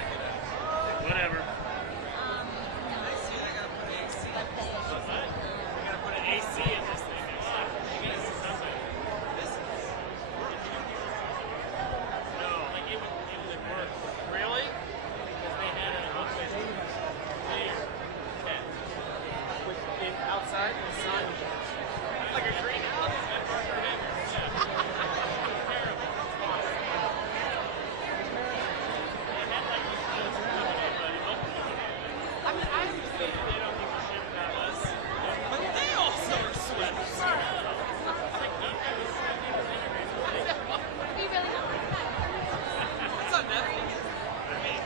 whatever. We gotta put an AC in this thing. No, like it would work. Really? Because they had an office there. Outside in the sun. Like a greenhouse? I mean, I understand they don't give a shit about us, but they also are sweaters. What's up, Ned? I mean,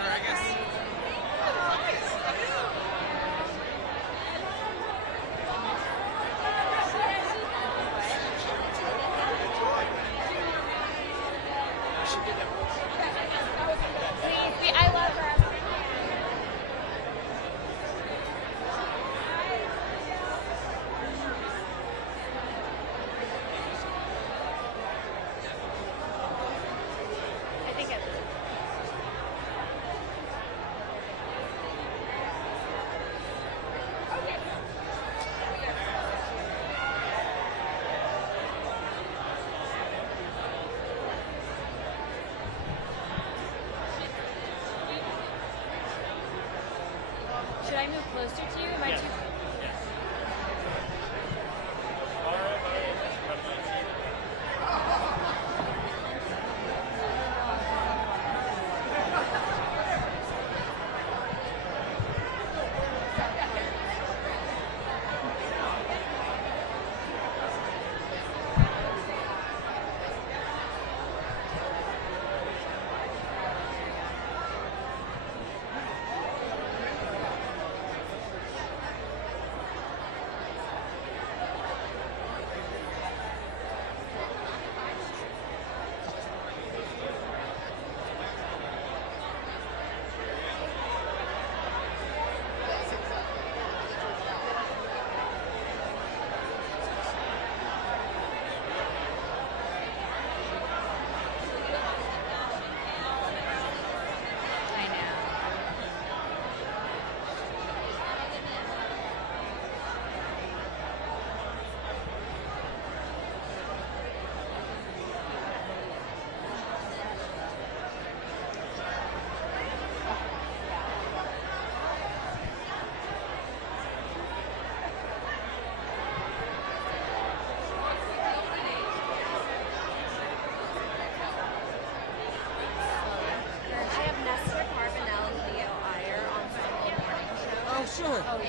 or I guess. I love her. I think it's. Should I move closer to you? Am I too? Sure. Oh, yeah.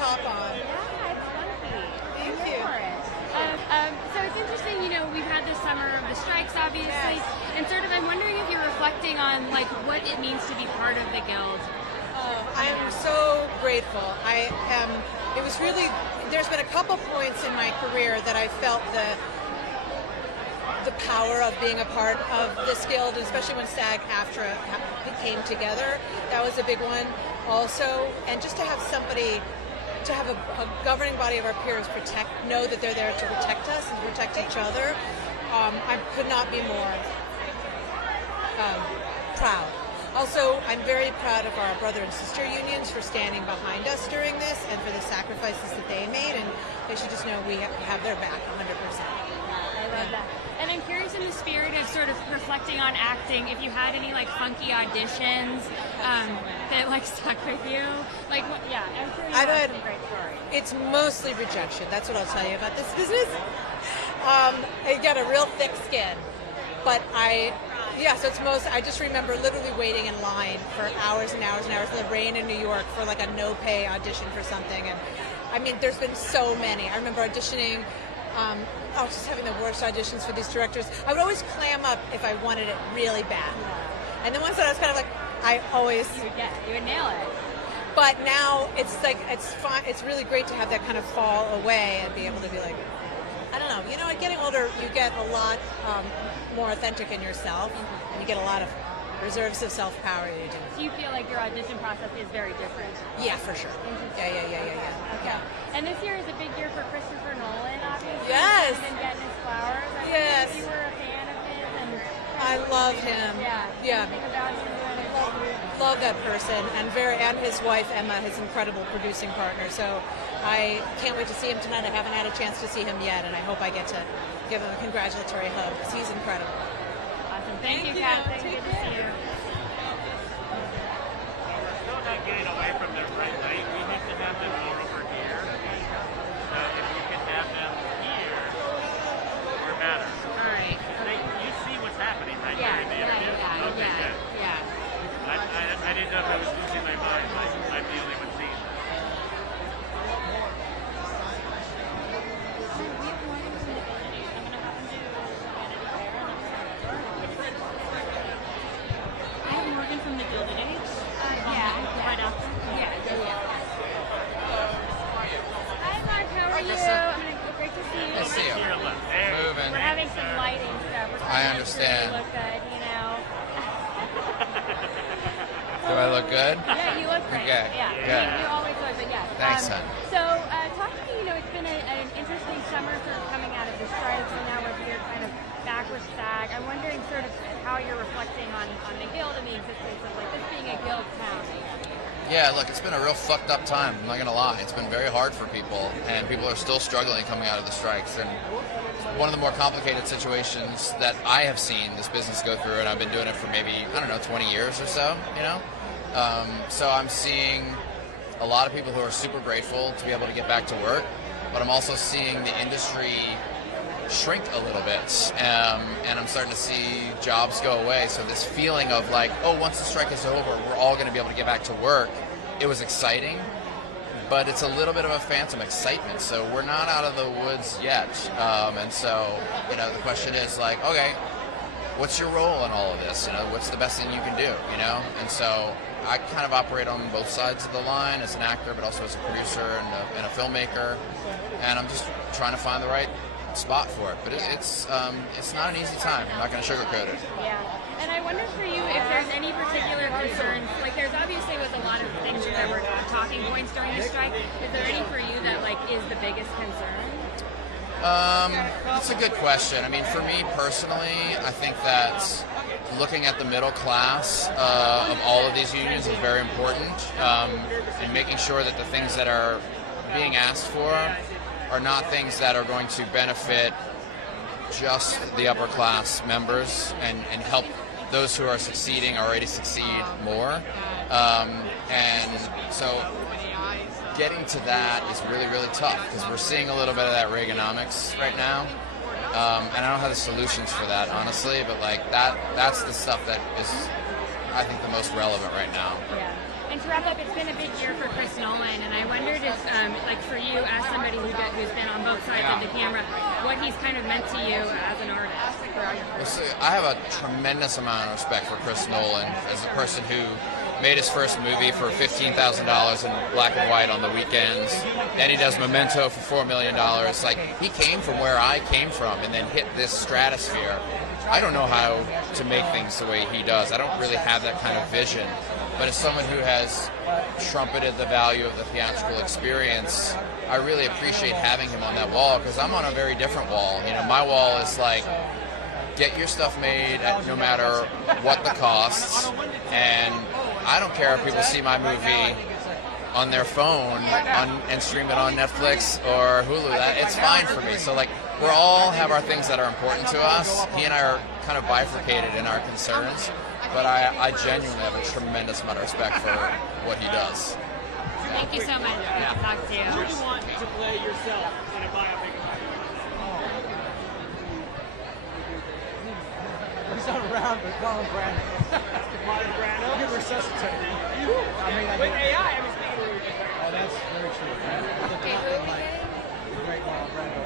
top on. Yeah, it's funky. Thank I'm here you. for it. So it's interesting, we've had this summer of the strikes, obviously, and sort of I'm wondering if you're reflecting on like what it means to be part of the guild. I am so grateful. It was really, there's been a couple points in my career that I felt the power of being a part of this guild, especially when SAG-AFTRA came together. That was a big one also. And just to have somebody, to have a governing body of our peers know that they're there to protect us and to protect each other, I could not be more proud. Also, I'm very proud of our brother and sister unions for standing behind us during this and for the sacrifices that they made, and they should just know we have their back 100%. I love that. And I'm curious, in the spirit of sort of reflecting on acting, if you had any like funky auditions that like stuck with you, like yeah, I'm sure you have some great stories. It's mostly rejection. That's what I'll tell you about this business. I got a real thick skin, but so I just remember literally waiting in line for hours and hours and hours in the rain in New York for like a no-pay audition for something. And I mean, there's been so many. I remember auditioning. I was just having the worst auditions for these directors. I would always clam up if I wanted it really bad. And the ones that I was kind of like, you would nail it. But now it's like, it's fun. It's really great to have that kind of fall away and be able to be like, I don't know. Getting older, you get a lot more authentic in yourself, and you get a lot of reserves of self-power you do. So you feel like your audition process is very different? Yeah, for sure. Okay. Yeah. And this year is a big year for Christopher Nolan, obviously. Yes. And getting his flowers. Yes. If you were a fan of his. I love him. Yeah. Anything about him? Love that person, and his wife Emma, his incredible producing partner. So I can't wait to see him tonight. I haven't had a chance to see him yet, and I hope I get to give him a congratulatory hug because he's incredible. Awesome. Thank you, Kathleen. Good to see you. We're still not getting away from the red light. We need to have them more over here. So if you can have them here, or better. All right. You see what's happening right Yeah, here in the interview? Okay, good. Yeah. I didn't know if I was losing my mind. I'm the only one seeing this. I have Morgan from the Gilded Age. Right after. Hi, Mark. How are you? Great to see you. Good to see you. Moving. We're having some lighting stuff. I understand. Look good, Do I look good? Yeah, you look great. Okay. Yeah. Good. You always look, but yeah. Thanks, hon. So, talk to me, it's been an interesting summer sort of coming out of the strikes, and now we're here kind of back with SAG. I'm wondering sort of how you're reflecting on the guild and the existence of like this being a guild town. Yeah, look, it's been a real fucked up time. I'm not gonna lie. It's been very hard for people, and people are still struggling coming out of the strikes. And one of the more complicated situations that I have seen this business go through, and I've been doing it for maybe 20 years or so. So I'm seeing a lot of people who are super grateful to be able to get back to work, but I'm also seeing the industry shrink a little bit, and I'm starting to see jobs go away. So this feeling of like, once the strike is over, we're all going to be able to get back to work. It was exciting, but it's a little bit of a phantom excitement. So we're not out of the woods yet. And so, the question is like, okay, what's your role in all of this? What's the best thing you can do? And so I kind of operate on both sides of the line as an actor, but also as a producer and a filmmaker. And I'm just trying to find the right spot for it, but it's not an easy time. I'm not going to sugarcoat it. Yeah, and I wonder for you if there's any particular concerns. Like, there's obviously was a lot of things that were talking points during the strike. Is there any for you that like is the biggest concern? That's a good question. I mean, for me personally, I think that looking at the middle class of all of these unions is very important, and making sure that the things that are being asked for are not things that are going to benefit just the upper class members and help those who are succeeding already succeed more. And so getting to that is really, really tough because we're seeing a little bit of that Reaganomics right now. And I don't have the solutions for that, honestly, but like that's the stuff that is, I think, the most relevant right now. Yeah. And to wrap up, it's been a big year for Chris Nolan, and I wondered if, like for you, as somebody who's been on both sides of the camera, what he's kind of meant to you as an artist. Well, see, I have a tremendous amount of respect for Chris Nolan as a person who made his first movie for $15,000 in black and white on the weekends. Then he does Memento for $4 million. Like, he came from where I came from and then hit this stratosphere. I don't know how to make things the way he does. I don't really have that kind of vision. But as someone who has trumpeted the value of the theatrical experience, I really appreciate having him on that wall, because I'm on a very different wall. You know, my wall is like, get your stuff made at no matter what the costs, and I don't care if people see my movie on their phone and stream it on Netflix or Hulu. It's fine for me. So, like, we all have our things that are important to us. He and I are kind of bifurcated in our concerns, but I genuinely have a tremendous amount of respect for what he does. Thank you so much. Good to talk to you. Who do you want to play yourself in a biopic about you? He's not around, but Marlon Brando. Marlon Brando? You can resuscitate. With AI, I'm speaking. Oh, that's very true. Okay, who are we getting? The great Marlon Brando.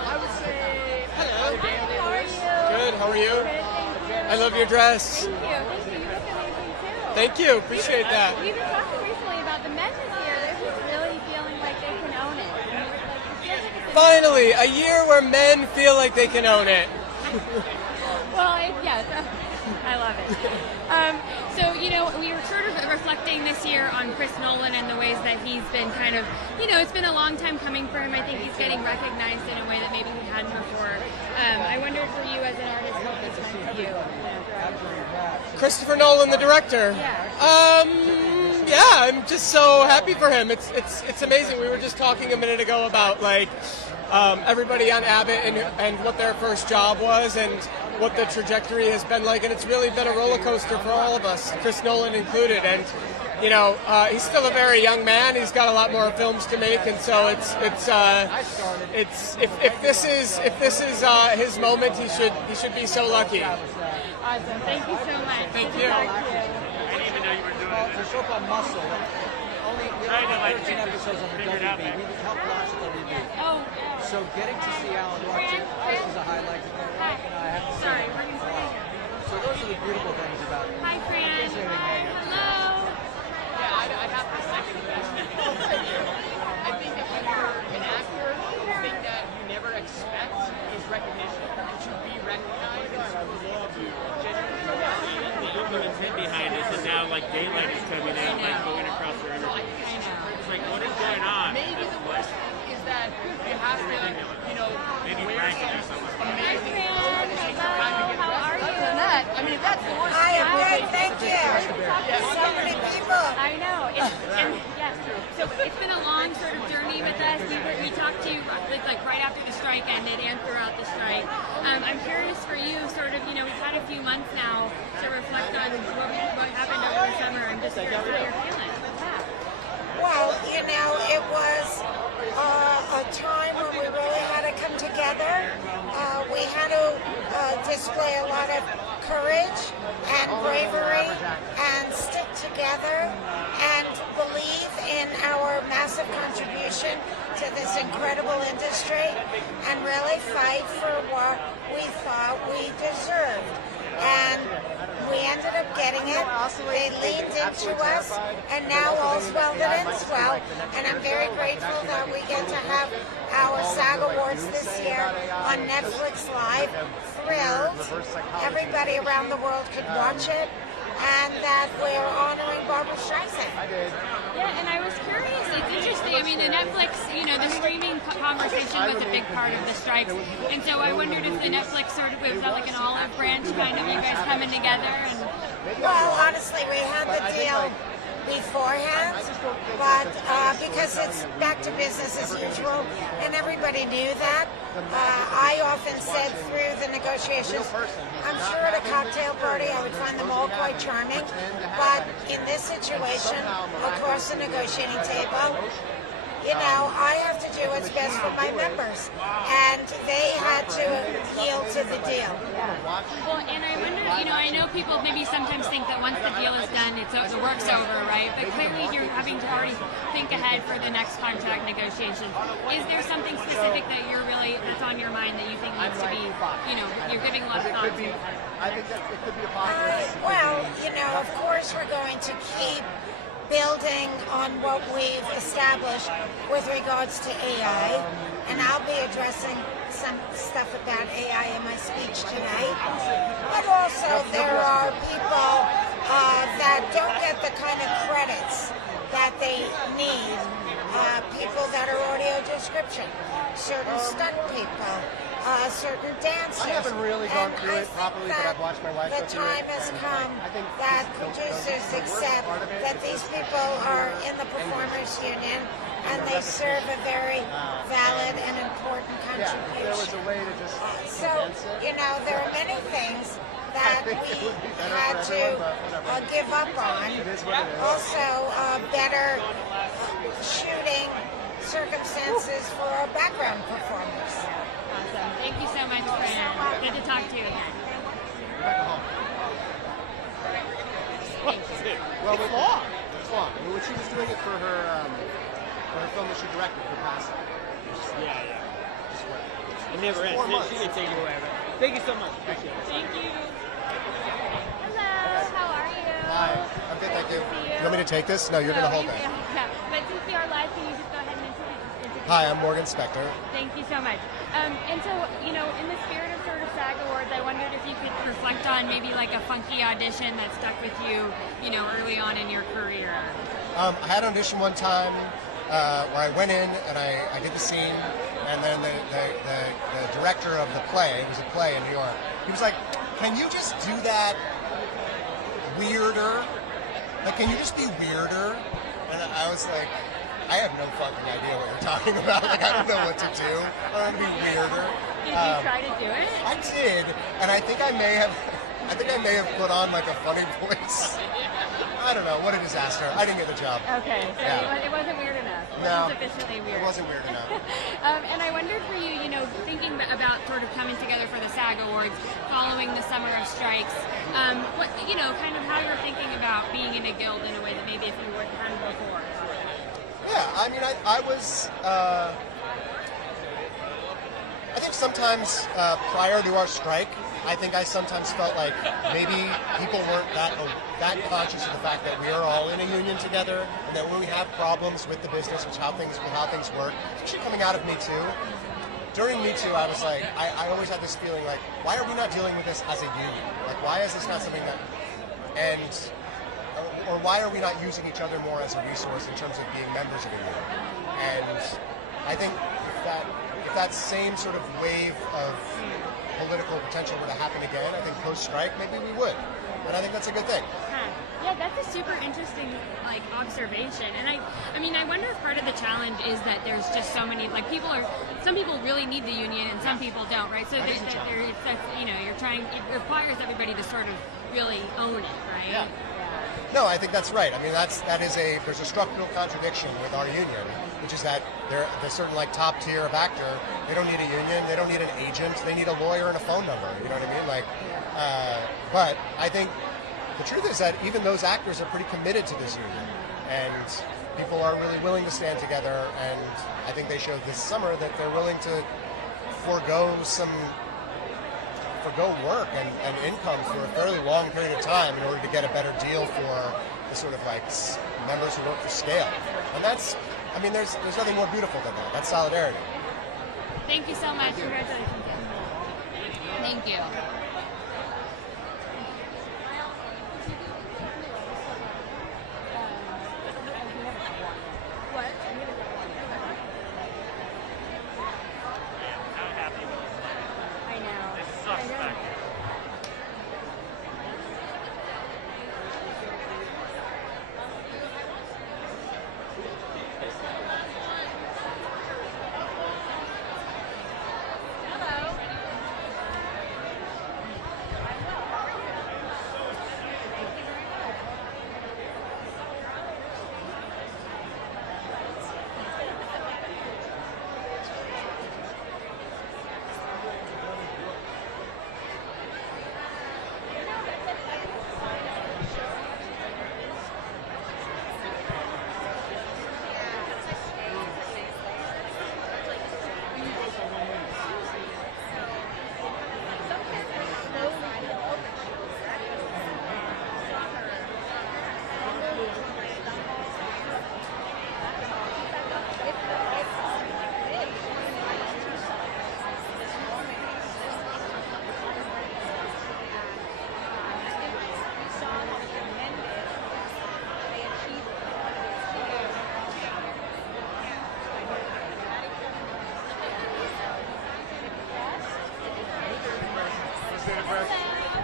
I would say, hello. How are you? Good, how are you? Good, thank you. I love your dress. Thank you. You look amazing too. Thank you, appreciate that. We've been talking recently about the men this year. They're just really feeling like they can own it. Finally, a year where men feel like they can own it. Well, yes, I love it. So, you know, we were sort of reflecting this year on Chris Nolan and the ways that he's been kind of, you know, it's been a long time coming for him. I think he's getting recognized in a way that maybe he hadn't before. I wondered for you as an artist what this meant to you. Christopher Nolan, the director. Yeah, I'm just so happy for him. It's amazing. We were just talking a minute ago about like everybody on Abbott and what their first job was and what the trajectory has been like, and it's really been a roller coaster for all of us, Chris Nolan included. And you know, he's still a very young man. He's got a lot more films to make, and so it's if this is his moment, he should be so lucky. Awesome. Thank you so much. Thank you. I didn't even know you were doing it. It's a show called Muscle. We only 13 episodes on the WB. We helped launch the WB. Oh. So getting to see Alan watch it was a highlight. Sorry, we're going to stay here. So those are the beautiful things about it. Hi, Fran. Hello. Yeah, I'd have to second that. I think if you're an actor, the thing that you never expect is recognition. And to be recognized is The intent behind this is now like daylight is coming in, like going across the river. It's like, what is going on? Maybe the worst is that you have to, you know, maybe wear Frank or something. amazing clothes, take some time to get dressed. Other than that, I mean, if that's the worst. I am good, thank you. So many people. I know. Yes. So it's been a long sort of journey with us. We talked to you like right after the strike ended and throughout the strike. I'm curious for you, sort of, you know, we've had a few months now to reflect on what happened over the summer and just curious how you're feeling. Well, you know, it was a time when we really had to come together. We had to display a lot of courage and bravery and stick together and believe in our massive contribution to this incredible industry and really fight for what we thought we deserved. And we ended up getting it. They leaned into us, and now all's well that ends well. And I'm very grateful that we get to have our SAG Awards this year on Netflix Live. Thrilled. Everybody around the world could watch it, and that we're honoring Barbara Streisand. Yeah, and I was curious. It's interesting. I mean, the Netflix, you know, the streaming conversation was a big part of the strikes, and so I wondered if the Netflix sort of was like an olive branch, kind of you guys coming together. And well, honestly, we had the deal beforehand, but because it's back to business as usual, and everybody knew that. I often said through the negotiations, I'm sure at a cocktail party I would find them all quite charming, but in this situation, across the negotiating table, you know, I have to do what's best for my members, and they had to yield to the deal. Well, and I wonder, I know people maybe sometimes think that once the deal is done, the work's over, right? But clearly you're having to already think ahead for the next contract negotiations. Is there something specific that's on your mind that you think needs to be, you're giving a lot of thought to? I think that it could be a positive. Well, of course we're going to keep building on what we've established with regards to AI, and I'll be addressing some stuff about AI in my speech tonight. But also there are people that don't get the kind of credits that they need. People that are audio description, certain stunt people, certain dancers. I haven't really gone through it properly, but I've watched my wife go through it. The time has come that producers accept that these people are in the Performers Union and they serve a very valid and important contribution. Yeah, if there was a way to just there are many things that we had to give up on. Also, better shooting circumstances for our background performers. Awesome. Thank you so much, Fran. Good to talk to you again. Well, it's long. It's long. I mean, when she was doing it for her film that she directed for Pasta. It never ends. 4 months. She can take it away. Thank you so much. Appreciate it. Thank you. Hello. How are you? Hi. I'm good, thank you. You want me to take this? No, you're going to hold that. Yeah. But since we are live, can you just go ahead and introduce Hi, I'm Morgan Spector. Thank you so much. And so, in the spirit of sort of SAG Awards, I wondered if you could reflect on maybe like a funky audition that stuck with you, early on in your career. I had an audition one time where I went in and I did the scene, and then the director of the play, it was a play in New York, he was like, can you just do that weirder? Like, can you just be weirder? And I was like, I have no fucking idea what you're talking about. Like, I don't know what to do. I want to be weirder. Did you try to do it? I did, and I think I may have put on like a funny voice. I don't know, what a disaster. I didn't get the job. Okay, so it wasn't weird enough. It wasn't sufficiently weird. It wasn't weird enough. And I wondered for you, thinking about sort of coming together for the SAG Awards following the summer of strikes, what, kind of how you're thinking about being in a guild in a way that maybe if you wouldn't have before. Yeah, I mean, I was, I think sometimes prior to our strike, I think I sometimes felt like maybe people weren't that conscious of the fact that we are all in a union together, and that when we have problems with the business, how things work, especially coming out of Me Too. During Me Too, I was like, I always had this feeling like, why are we not dealing with this as a union? Like, why is this not something that, or why are we not using each other more as a resource in terms of being members of a union? And I think if that same sort of wave of political potential were to happen again, I think post-strike, maybe we would. And I think that's a good thing. Yeah, that's a super interesting observation. And I wonder if part of the challenge is that there's just so many some people really need the union and some people don't, right? So it requires everybody to sort of really own it, right? Yeah. No, I think that's right. I mean, there's a structural contradiction with our union, which is that they're certain top tier of actor, they don't need a union, they don't need an agent, they need a lawyer and a phone number. You know what I mean? But I think the truth is that even those actors are pretty committed to this union, and people are really willing to stand together. And I think they showed this summer that they're willing to forego work and income for a fairly long period of time in order to get a better deal for the sort of members who work for scale. And there's nothing more beautiful than that. That's solidarity. Thank you so much. Congratulations. Thank you.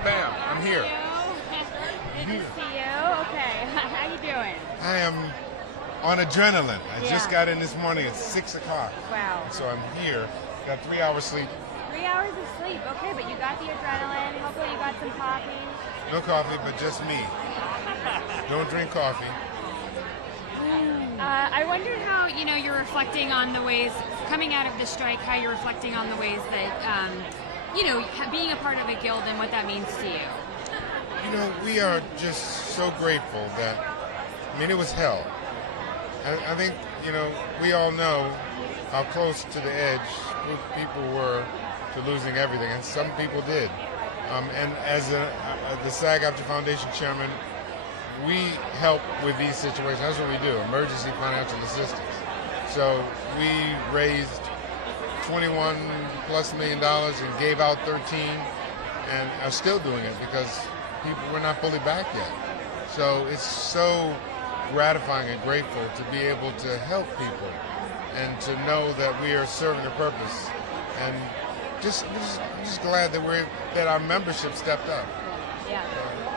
Bam, I'm here. Good to see you. Okay, how you doing? I am on adrenaline. I Yeah. just got in this morning at 6 o'clock. Wow. So I'm here. Got 3 hours sleep. 3 hours of sleep. Okay, but you got the adrenaline. Hopefully you got some coffee. No coffee, but just me. Don't drink coffee. I wondered how, you're reflecting on the ways, coming out of the strike, how you're reflecting on the ways that, being a part of a guild and what that means to you. We are just so grateful that, it was hell. I think, we all know how close to the edge people were to losing everything, and some people did. And as the SAG After Foundation chairman, we help with these situations. That's what we do, emergency financial assistance. So we raised $21+ million and gave out 13, and are still doing it because we're not fully back yet. So it's so gratifying and grateful to be able to help people and to know that we are serving a purpose. And I'm just glad that our membership stepped up. Yeah.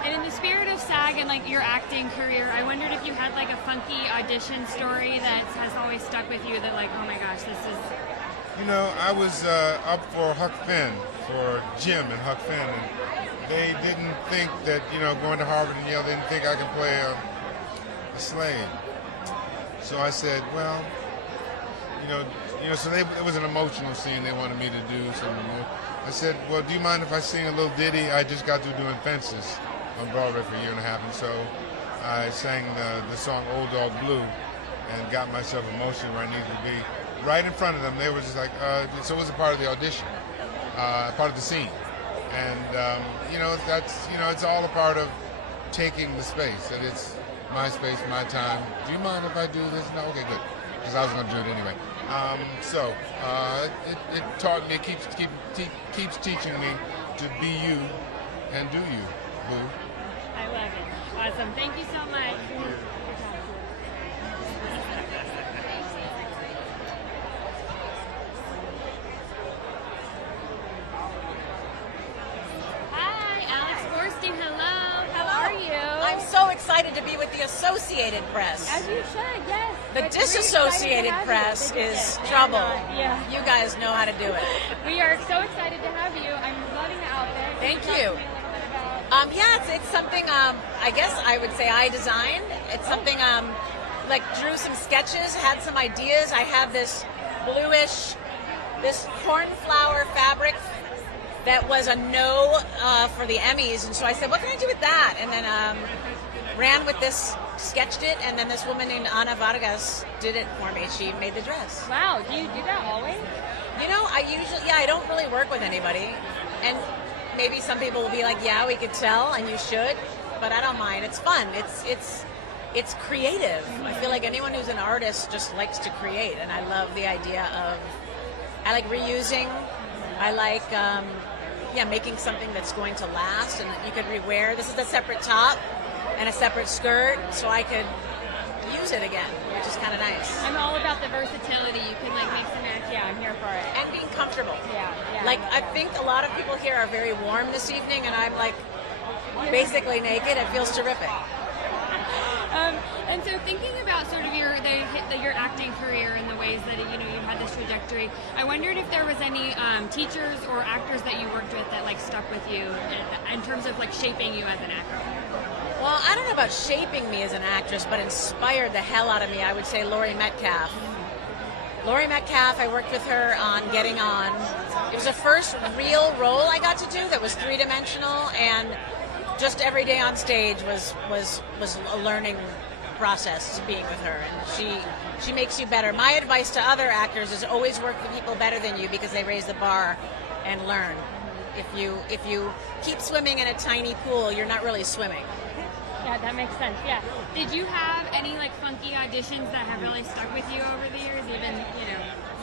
And in the spirit of SAG and your acting career, I wondered if you had a funky audition story that has always stuck with you that oh my gosh, this is... I was up for Huck Finn, for Jim and Huck Finn, and they didn't think that, going to Harvard and Yale, they didn't think I could play a slave. So I said, well, so it was an emotional scene. They wanted me to do something more. I said, well, do you mind if I sing a little ditty? I just got through doing Fences on Broadway for a year and a half, and so I sang the song Old Dog Blue and got myself emotional where I needed to be. Right in front of them, they were just so it was a part of the audition, part of the scene. And, it's all a part of taking the space, that it's my space, my time. Do you mind if I do this? No? Okay, good. Because I was going to do it anyway. It taught me, it keeps teaching me to be you and do you, boo. I love it. Awesome. Thank you so much. I'm so excited to be with the Associated Press. As you should, yes. The disassociated press is trouble. Yeah. You guys know how to do it. We are so excited to have you. I'm loving the outfit. Thank Can you. talk to me a little bit about... It's something, I guess I would say I designed. It's something, drew some sketches, had some ideas. I have this bluish, this cornflower fabric that was a no for the Emmys, and so I said, what can I do with that? And then ran with this, sketched it, and then this woman named Ana Vargas did it for me. She made the dress. Wow, do you do that always? I don't really work with anybody, and maybe some people will be like, yeah, we could tell, and you should, but I don't mind. It's fun. It's creative. I feel like anyone who's an artist just likes to create, and I love the idea of, I like reusing. I like, making something that's going to last and that you could rewear. This is a separate top and a separate skirt, so I could use it again, which is kind of nice. I'm all about the versatility. You can mix and match. Yeah, I'm here for it. And being comfortable. Yeah. I think a lot of people here are very warm this evening, and I'm basically naked. It feels terrific. And so thinking about sort of your acting career and the ways that you had this trajectory, I wondered if there was any teachers or actors that you worked with that stuck with you in terms of shaping you as an actor. Well, I don't know about shaping me as an actress, but inspired the hell out of me. I would say Laurie Metcalf. Laurie Metcalf, I worked with her on Getting On. It was the first real role I got to do that was three-dimensional, and just every day on stage was a learning process being with her, and she makes you better. My advice to other actors is always work with people better than you because they raise the bar and learn. If you keep swimming in a tiny pool, you're not really swimming. Yeah, that makes sense. Yeah. Did you have any funky auditions that have really stuck with you over the years? Even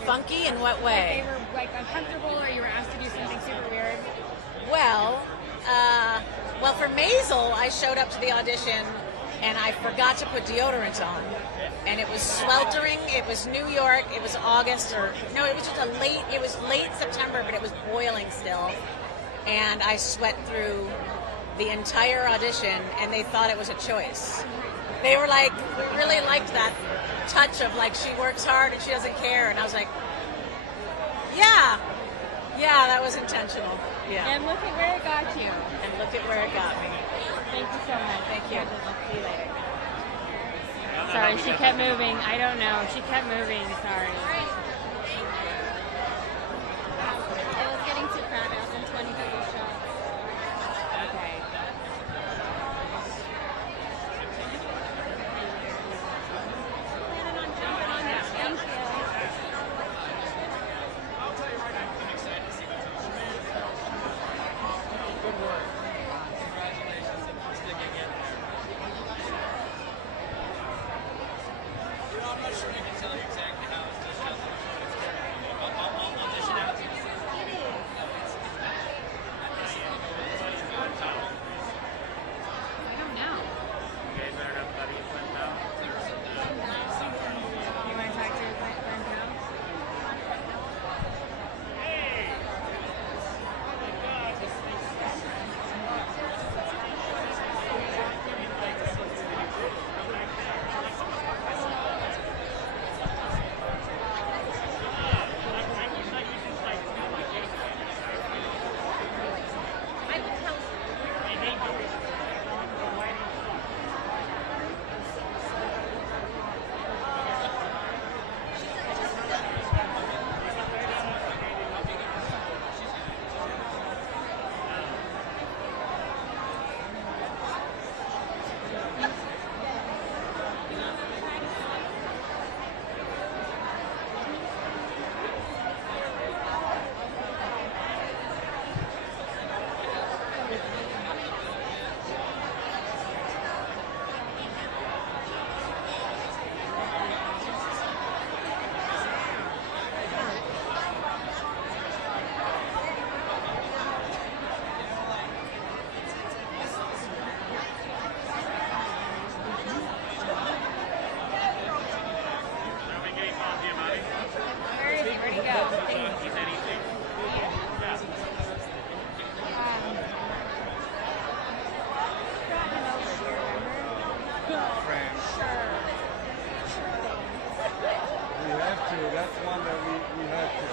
Funky in what way? They were uncomfortable, or you were asked to do something super weird. Well, for Maisel, I showed up to the audition and I forgot to put deodorant on. And it was sweltering. It was New York. It was August, it was just late September, but it was boiling still. And I sweat through the entire audition, and they thought it was a choice. They were like, we really liked that touch of like she works hard and she doesn't care, and I was like, yeah, that was intentional. Yeah. And look at where it got you. And look at where it got me. Thank you so much. Thank you. See you later. Sorry, she kept moving. I don't know. She kept moving. Sorry. It was getting too crowded. I was in 20 people shot. Okay. Planning on jumping on that. Thank you. Good work. Congratulations on sticking it. You know, I'm not sure I can tell you exactly how it's just how it's very. I'll dish it out to you. I don't know. You guys aren't up buddy Glen Powell? You want to talk to Glen Powell? That's one that we have to.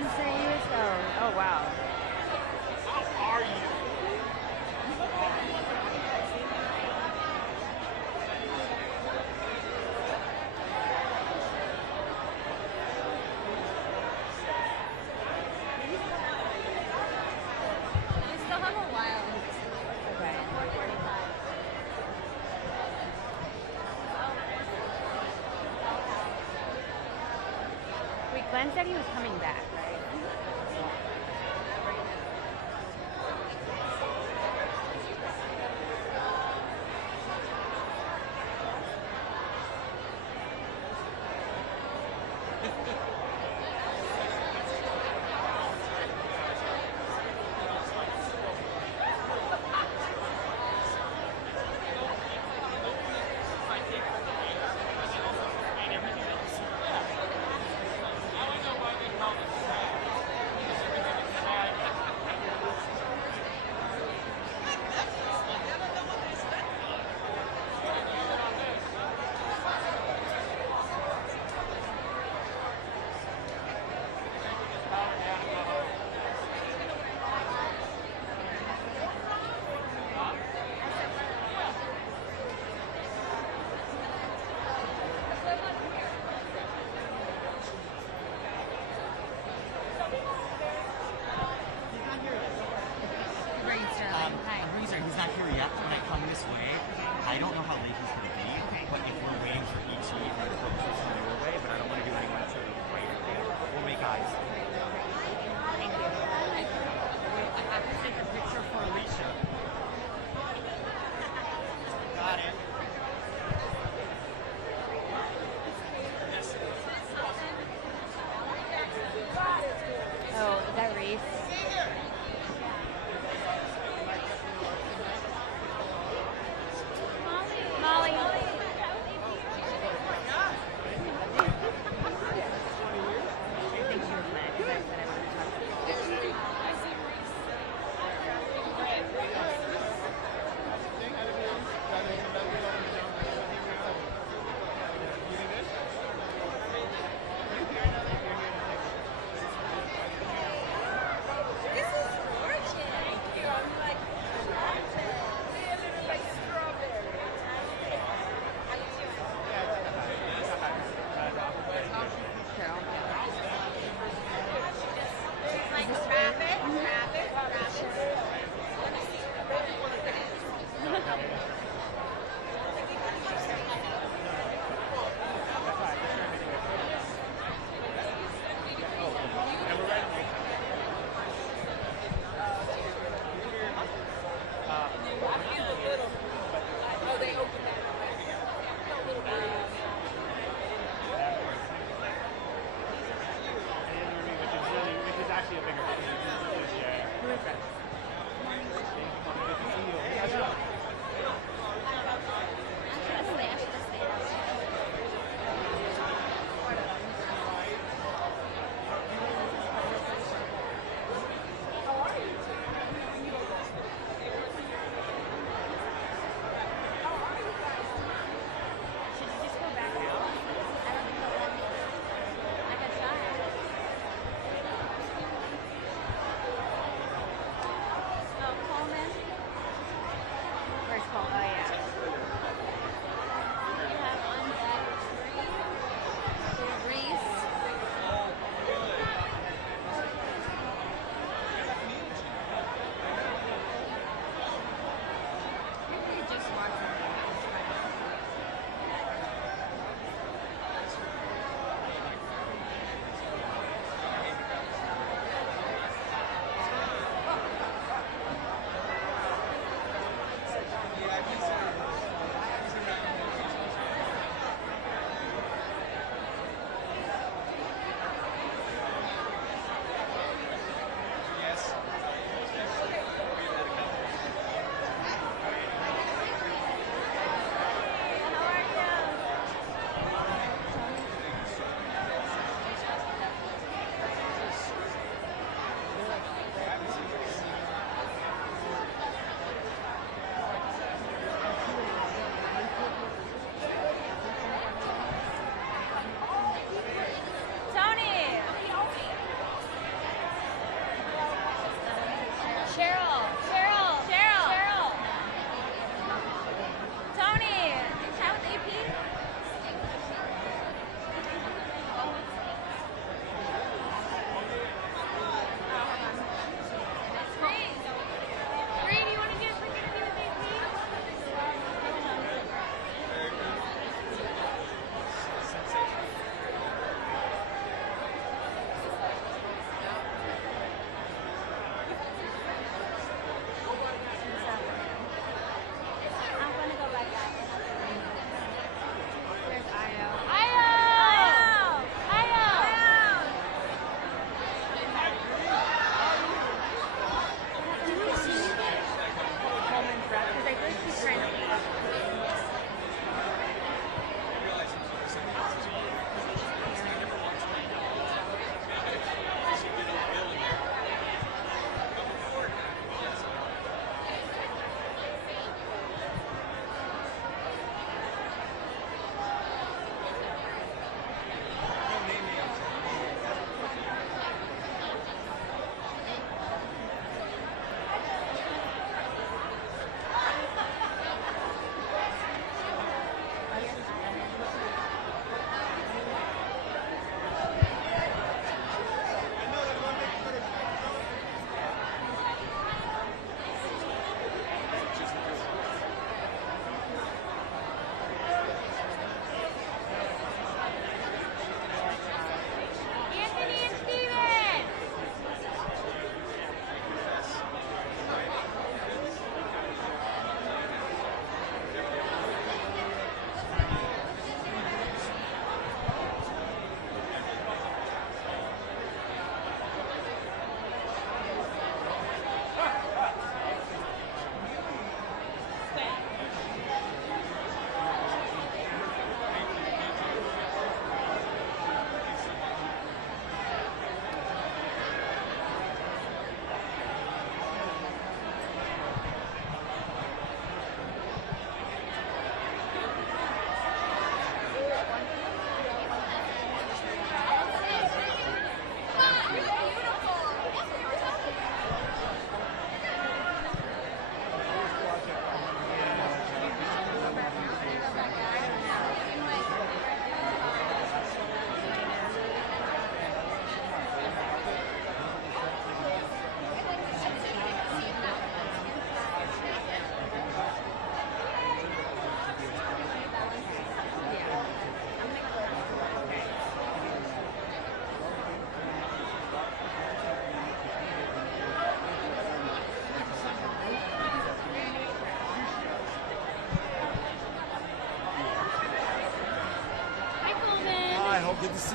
Glen say he was? Oh wow. How are you? We still have a while. Okay. 4:45. Wait, Glen said he was coming back, right?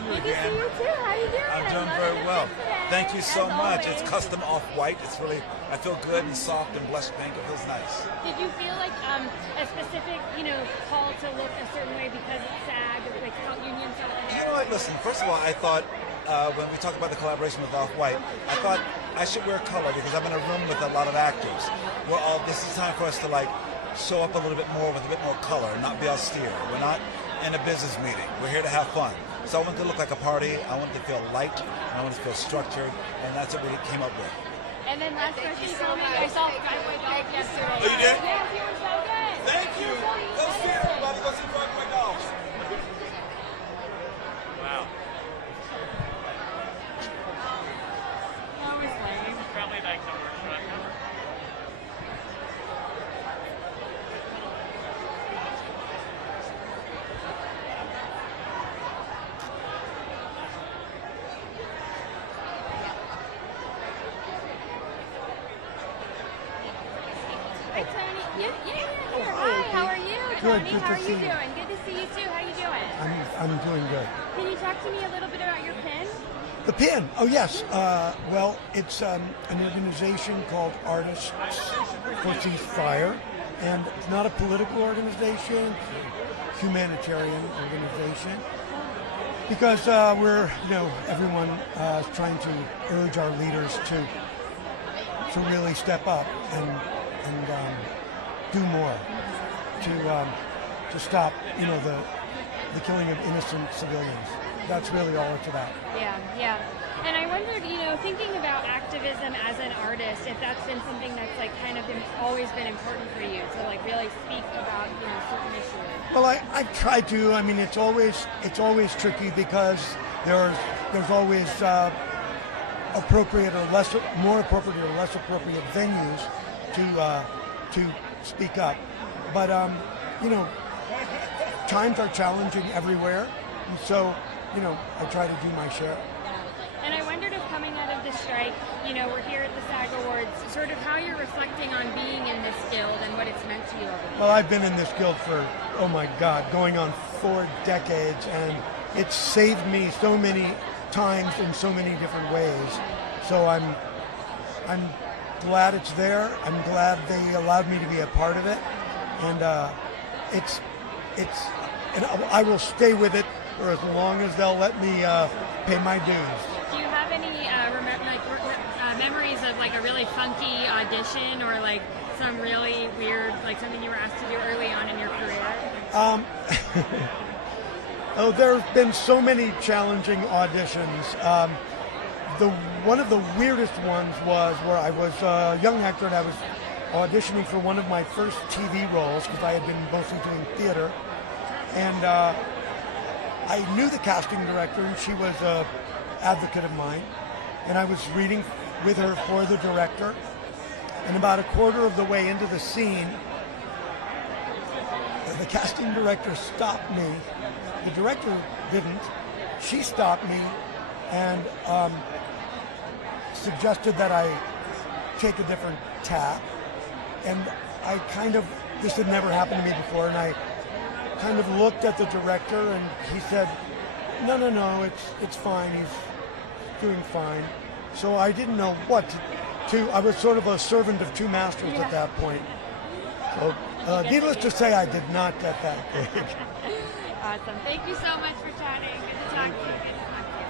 you Good again. to see you too. How you doing? I'm doing I love very your well. dress today, Thank you so as much. always. It's custom off-white. It's really, I feel good and soft and blush pink. It feels nice. Did you feel like a specific, call to look a certain way because it's SAG, like how union stuff? You know what? Listen, first of all, I thought when we talked about the collaboration with Off-White, I thought I should wear color because I'm in a room with a lot of actors. This is time for us to show up a little bit more with a bit more color and not be austere. We're not in a business meeting. We're here to have fun. So I want it to look like a party. I want it to feel light. And I want it to feel structured. And that's what we came up with. And then last person filming, I saw Broadway Dolls yesterday. Oh, you did? Yes, you were so good. Thank you. Go see it, everybody. Go see Broadway Dolls. Wow. That was lame. Probably like the worst run ever. Hi, Tony. Yeah. Hi, how are you, Good, Tony? good How to are see you you. doing? Good to see you too. How you doing? I'm doing good. Can you talk to me a little bit about your pin? The pin. Oh yes. Well, it's an organization called Artists for Ceasefire, and it's not a political organization, humanitarian organization. Because we're, everyone is trying to urge our leaders to really step up and do more to stop, the killing of innocent civilians. That's really all it's about. Yeah. And I wondered, thinking about activism as an artist, if that's been something that's kind of always been important for you to really speak about, certain issues. Well, I try to. I mean, it's always tricky because there's always more appropriate or less appropriate venues to speak up. But times are challenging everywhere, and so I try to do my share. And I wondered if coming out of the strike, we're here at the SAG Awards, sort of how you're reflecting on being in this guild and what it's meant to you over the years. Well, I've been in this guild for, oh my God, going on 4 decades, and it's saved me so many times in so many different ways. So I'm glad it's there. I'm glad they allowed me to be a part of it, and and I will stay with it for as long as they'll let me pay my dues. Do you have any memories of a really funky audition or some really weird, something you were asked to do early on in your career? There have been so many challenging auditions. One of the weirdest ones was where I was a young actor and I was auditioning for one of my first TV roles because I had been mostly doing theater. And I knew the casting director, and she was an advocate of mine. And I was reading with her for the director. And about a quarter of the way into the scene, the casting director stopped me. The director didn't. She stopped me and suggested that I take a different tack. And this had never happened to me before, and I kind of looked at the director, and he said, no, it's fine, he's doing fine. So I didn't know what to I was sort of a servant of two masters at that point. So needless to say, I did not get that big. Awesome. Thank you so much for chatting. Good to talk to you. Good to talk to you.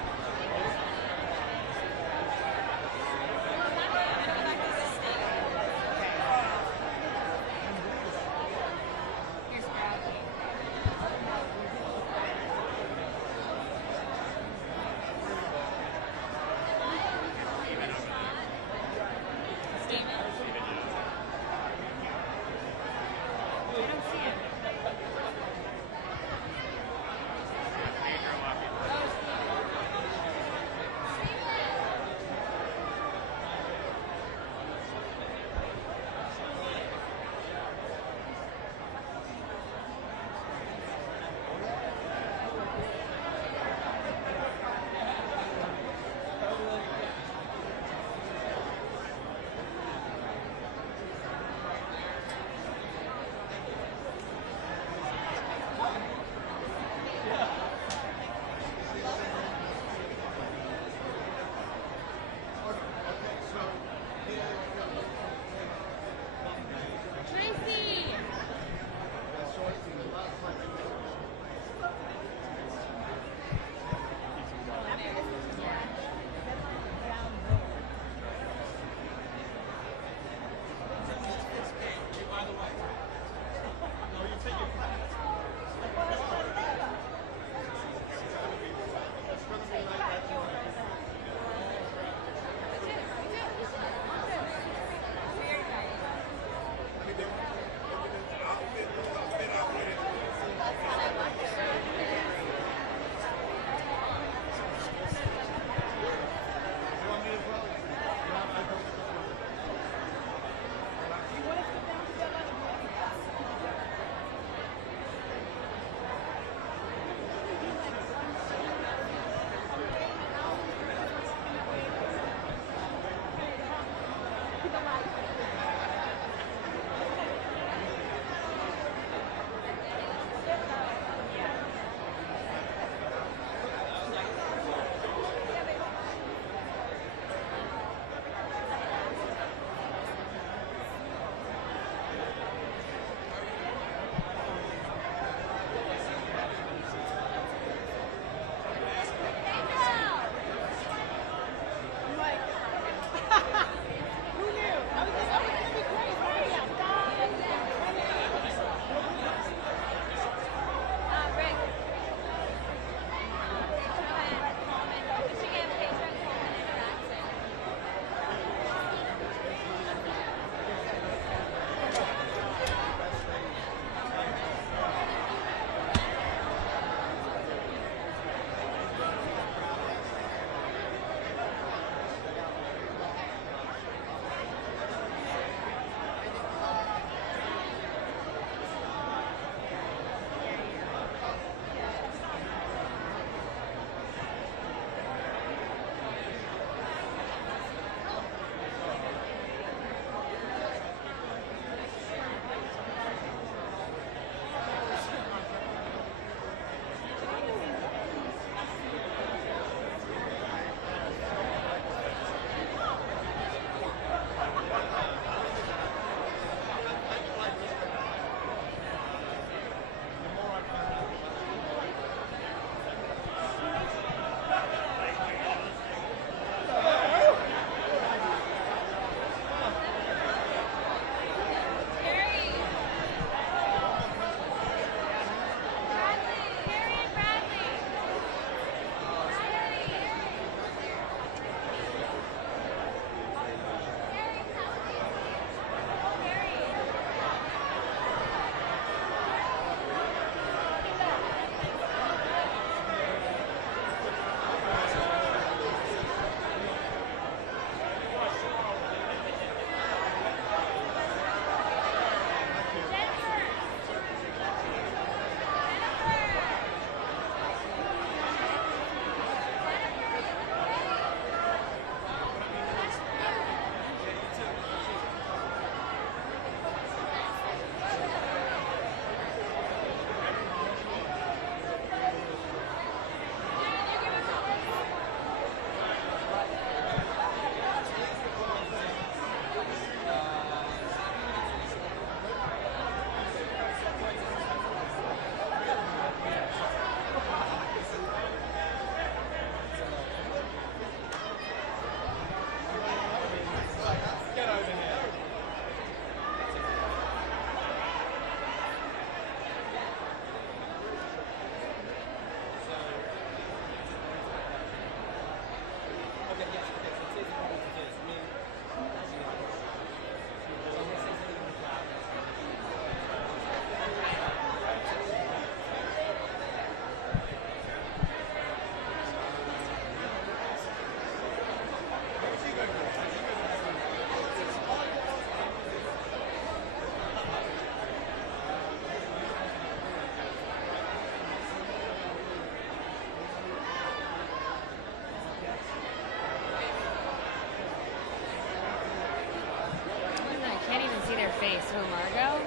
face for Margot.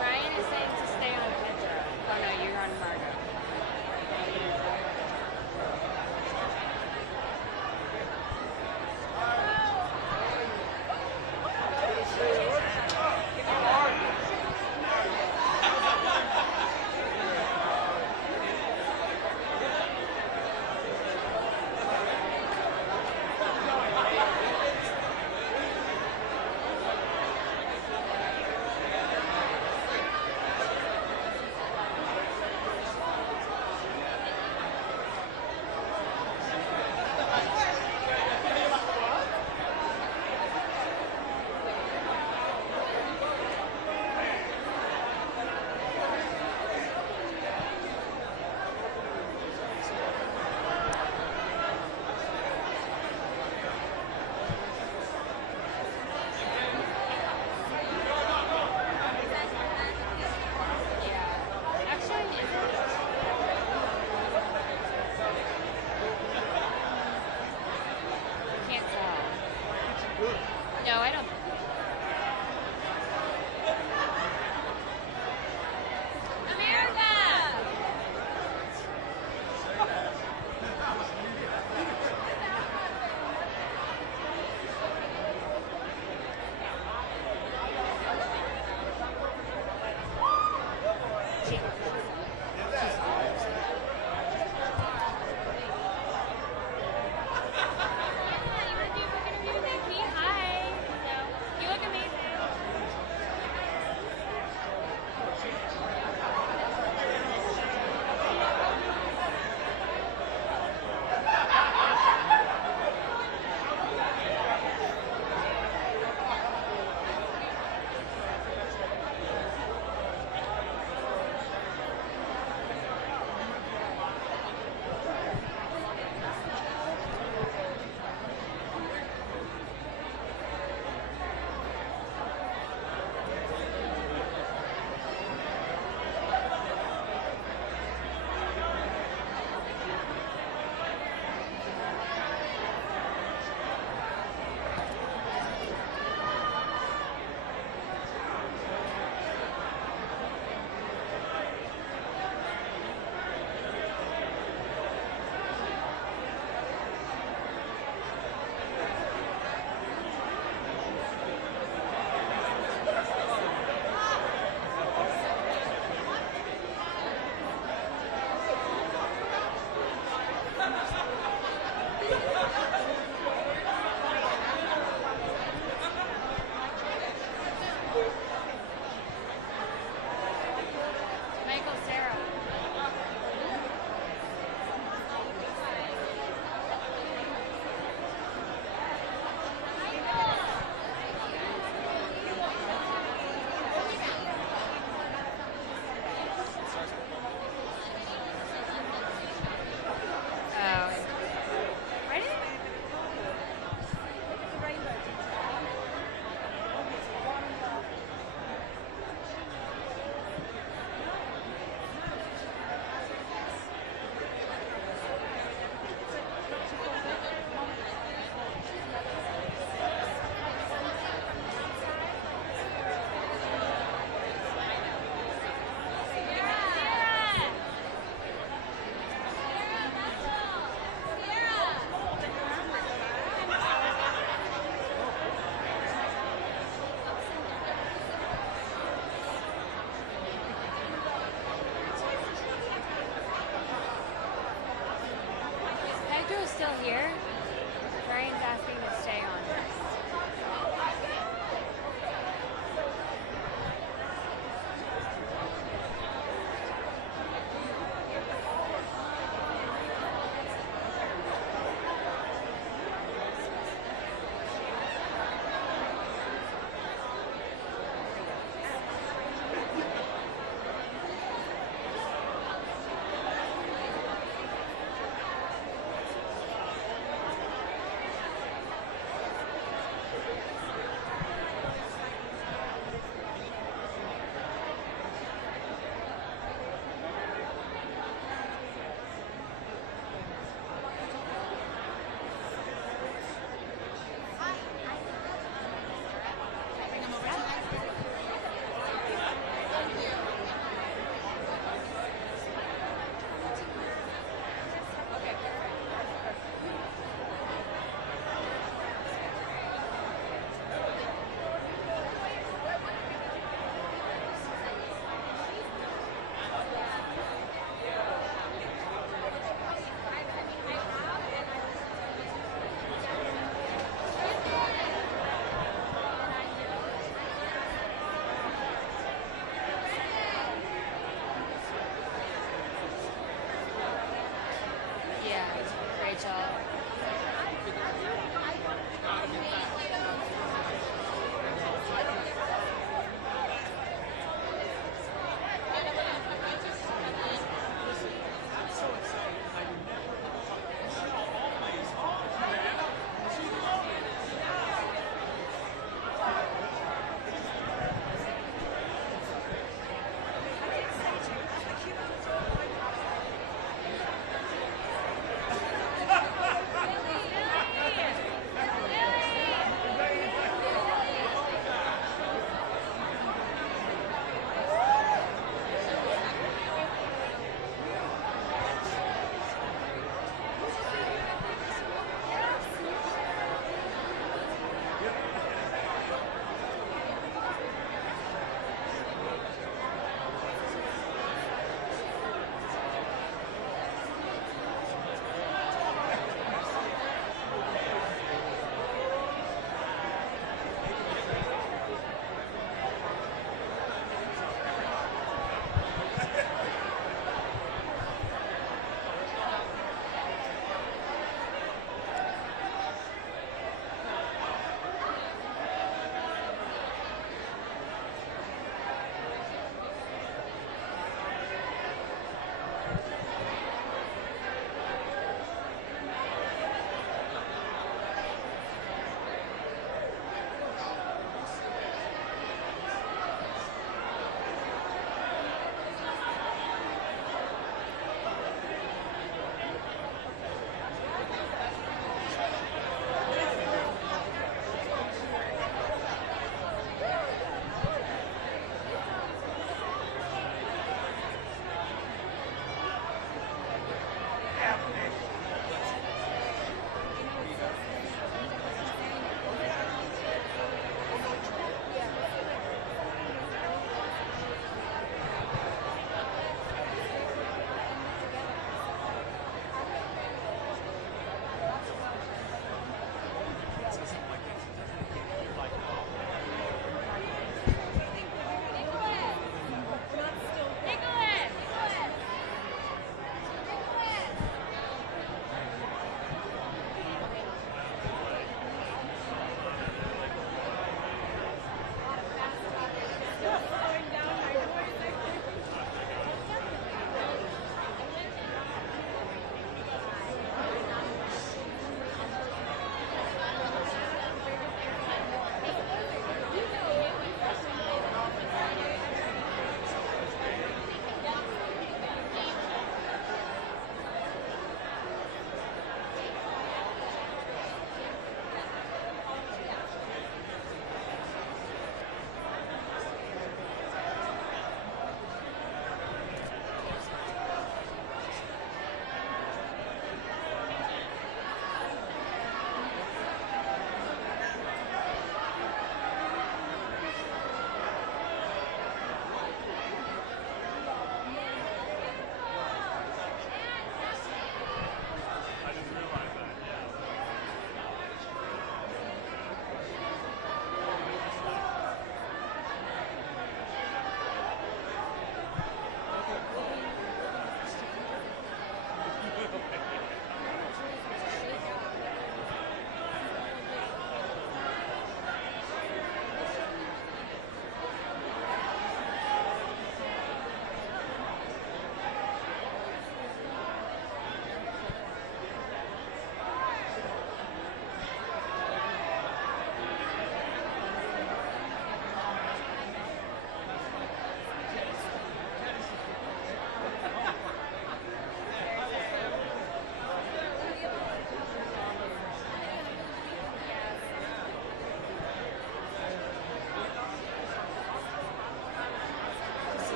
Ryan is saying to stay on Petra. Oh no, you're on Margot.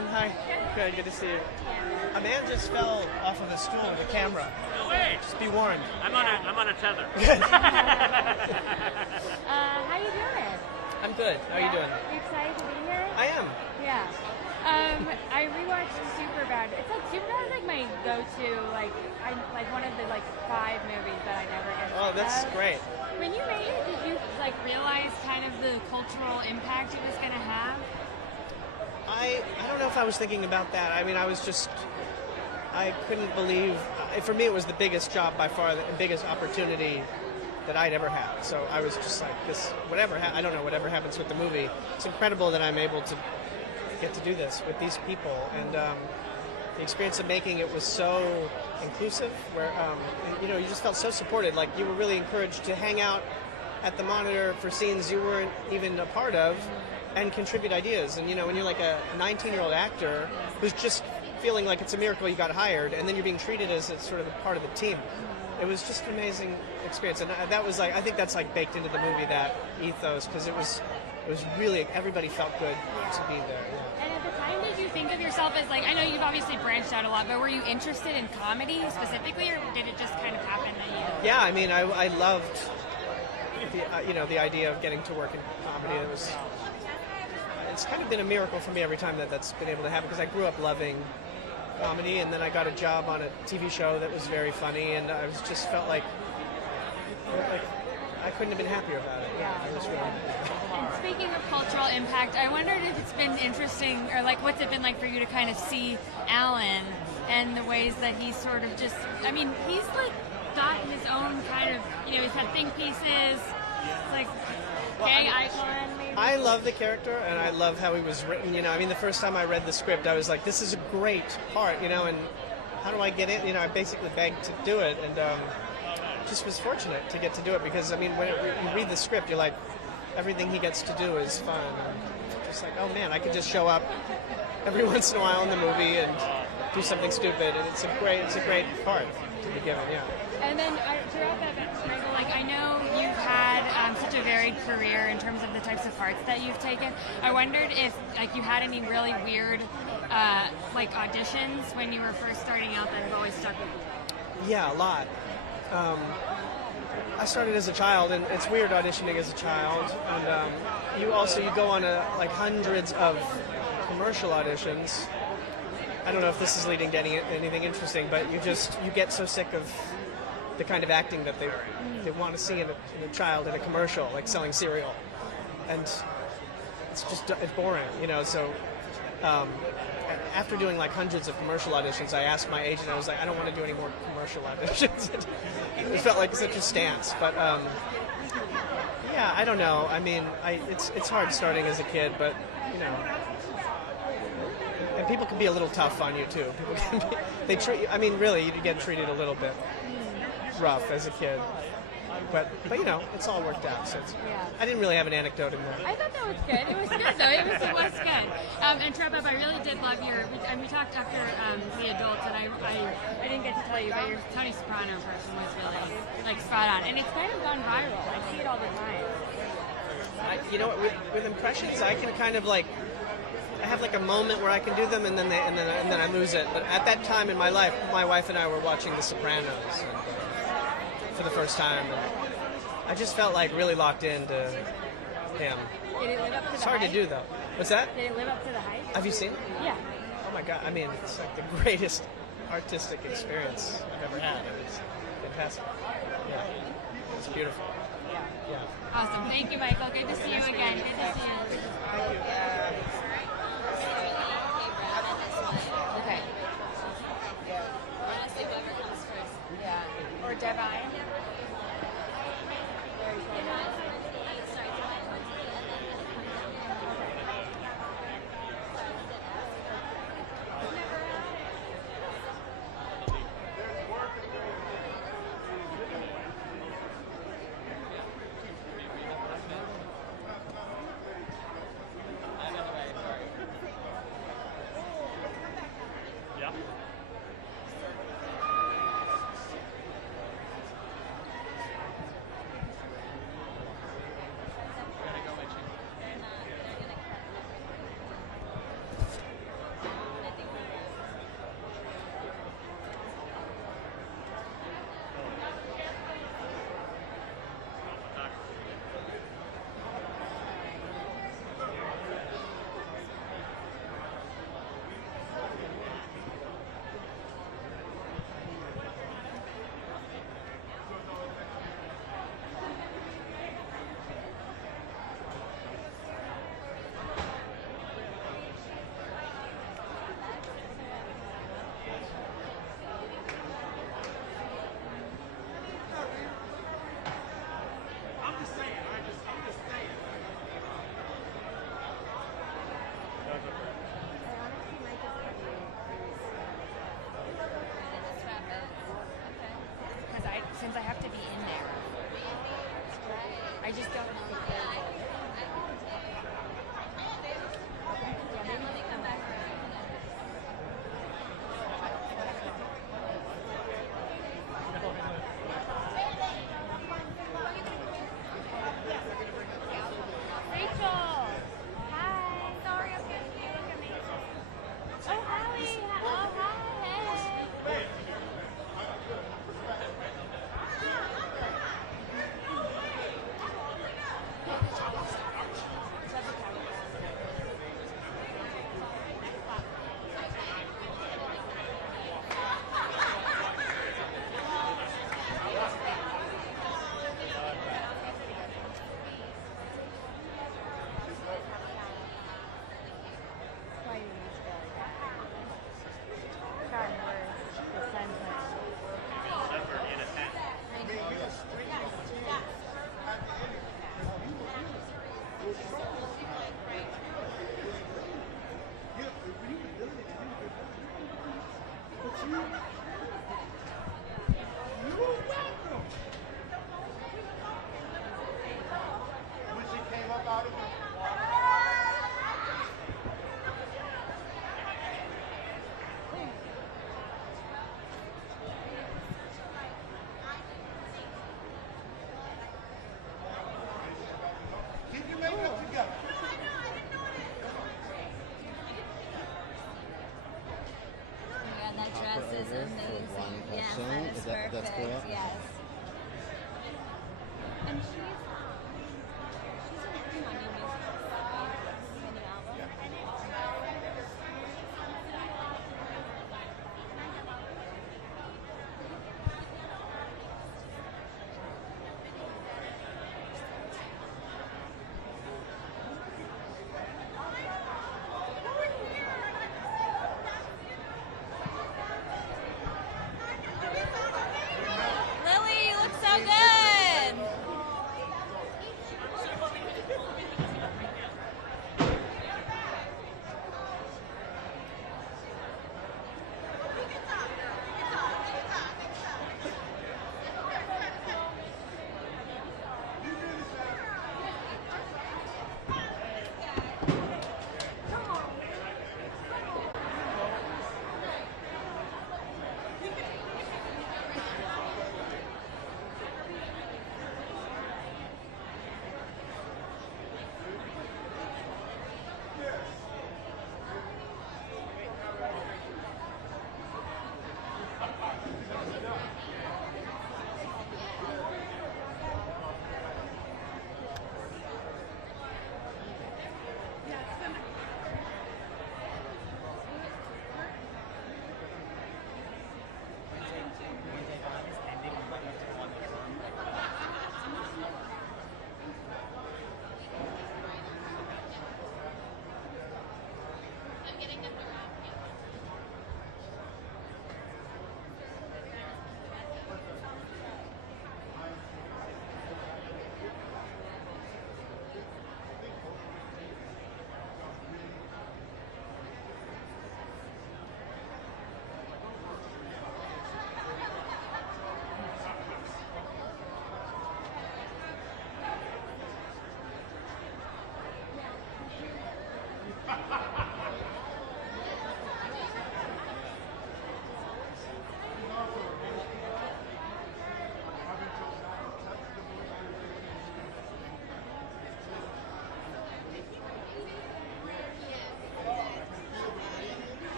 doing? Hi. Good to see you. A man just fell off of a stool with a camera. No way. Just be warned. I'm on a tether. How you doing? I'm good. How are you doing? You excited to be here? I am. Yeah. I rewatched Superbad. It's like Superbad is like my go-to, like one of the 5 movies that I never get. Oh, that's great. When you made it, did you realize kind of the cultural impact it was going to have? I don't know if I was thinking about that. I mean, I couldn't believe. For me, it was the biggest job by far, the biggest opportunity that I'd ever had. So I was just like, this, I don't know, whatever happens with the movie, it's incredible that I'm able to get to do this with these people. And the experience of making it was so inclusive, where, you just felt so supported. Like, you were really encouraged to hang out at the monitor for scenes you weren't even a part of and contribute ideas. And, when you're like a 19-year-old actor who's just feeling like it's a miracle you got hired, and then you're being treated as sort of a part of the team. It was just an amazing experience, and that was I think that's baked into the movie, that ethos, because it was really, everybody felt good to be there. Yeah. And at the time, did you think of yourself as I know you've obviously branched out a lot, but were you interested in comedy specifically, or did it just kind of happen that you? Yeah, I mean, I loved the idea of getting to work in comedy. It's kind of been a miracle for me every time that's been able to happen, because I grew up loving comedy, and then I got a job on a TV show that was very funny, and I just felt like I couldn't have been happier about it. Yeah. I was really And speaking of cultural impact, I wondered if it's been interesting, or what's it been like for you to kind of see Alan and the ways that he's sort of just, he's got his own kind of, he's had think pieces, gay icon maybe. I love the character, and I love how he was written. The first time I read the script, I was like, this is a great part, and how do I get in? I basically begged to do it, and just was fortunate to get to do it, because, when you read the script, you're like, everything he gets to do is fun. And just like, oh man, I could just show up every once in a while in the movie and do something stupid, and it's a great part to be given, yeah. And then throughout that, Michael, I know you've had such a varied career in terms of the types of parts that you've taken. I wondered if you had any really weird auditions when you were first starting out that have always stuck with you. Yeah, a lot. I started as a child, and it's weird auditioning as a child. And you go on hundreds of commercial auditions. I don't know if this is leading to anything interesting, but you get so sick of the kind of acting that they want to see in a child in a commercial, like selling cereal, and it's boring, So after doing hundreds of commercial auditions, I asked my agent. I was like, I don't want to do any more commercial auditions. It felt like such a stance, but yeah, I don't know. It's hard starting as a kid, but and people can be a little tough on you too. People can be, really, you get treated a little bit rough as a kid, but it's all worked out. So I didn't really have an anecdote in there. I thought that was good. It was good though. It was good. And Trevor, I really did love we talked after the adults, and I didn't get to tell you, but your Tony Soprano person was really spot on, and it's kind of gone viral. I see it all the time. With impressions, I can kind of I have a moment where I can do them, and then I lose it. But at that time in my life, my wife and I were watching The Sopranos for the first time, and I just felt really locked into him. Did it live up to the It's hard hype? to do though. What's that? Did it live up to the hype? Have you seen it? Yeah. Oh my god! It's the greatest artistic experience I've ever had. It's fantastic. Yeah, it's beautiful. Yeah. Awesome. Thank you, Michael. Good to see you again. Good to see you. Thank you. Okay. Honestly, whoever comes first. Yeah. Or Devine. I haven't since I have to be in there. I just don't know if there's yeah, maybe they come back around. Rachel! Hi! Sorry, I'm getting you. Look at me. Oh, Hallie! Oh, hi! Hey! That dress is amazing. Yeah, that is perfect. That's cool. Yes. And she's working on new music. A new album. Lily, you look so good!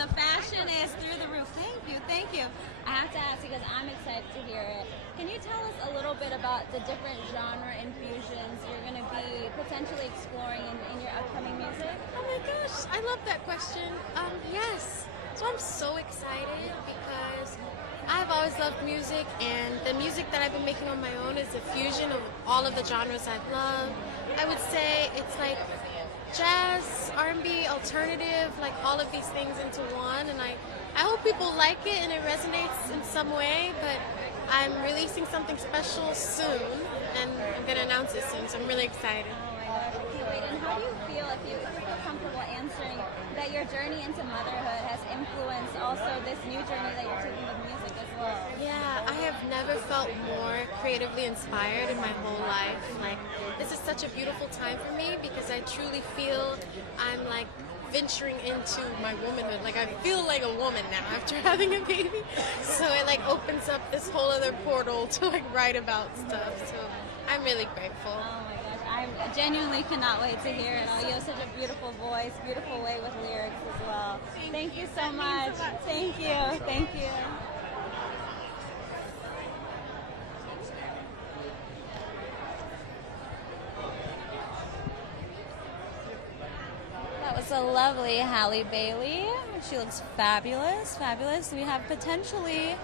The fashion is through the roof. Thank you. I have to ask because I'm excited to hear it. Can you tell us a little bit about the different genre infusions you're going to be potentially exploring in your upcoming music? Oh my gosh, I love that question. Yes. So I'm so excited because I've always loved music, and the music that I've been making on my own is a fusion of all of the genres I've loved. I would say it's like jazz, R&B, alternative, like all of these things into one, and I hope people like it and it resonates in some way, but I'm releasing something special soon, and I'm going to announce it soon, so I'm really excited. Oh my gosh, I can't wait. And how do you feel, if you feel comfortable answering, that your journey into motherhood has influenced also this new journey that you're taking with music as well? Yeah, I have never felt more creatively inspired in my whole life. Like, this is such a beautiful time for me because I truly feel I'm like venturing into my womanhood. Like, I feel like a woman now after having a baby. So it like opens up this whole other portal to like write about stuff. So I'm really grateful. Oh my gosh, I genuinely cannot wait to hear it all. You have such a beautiful voice, beautiful way with lyrics as well. Thank you so much. Thank you. Thank you. That was a lovely Halle Bailey. She looks fabulous, fabulous. We have potentially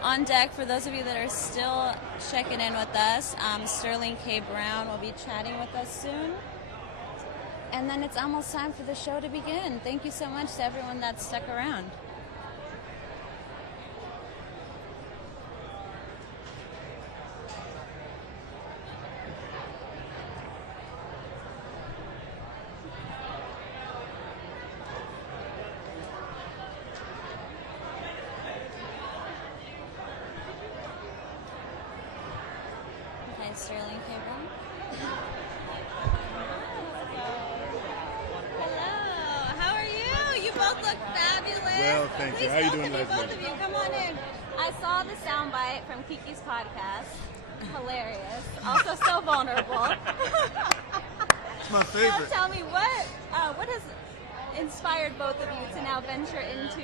on deck, for those of you that are still checking in with us, Sterling K. Brown will be chatting with us soon. And then it's almost time for the show to begin. Thank you so much to everyone that's stuck around. Sterling K. Brown. Hello, how are you? You both look fabulous. Well, thank you. How are you doing, Leslie? Both of you, come on in. I saw the soundbite from Kiki's podcast. Hilarious. Also so vulnerable. It's my favorite. Now tell me, what has inspired both of you to now venture into,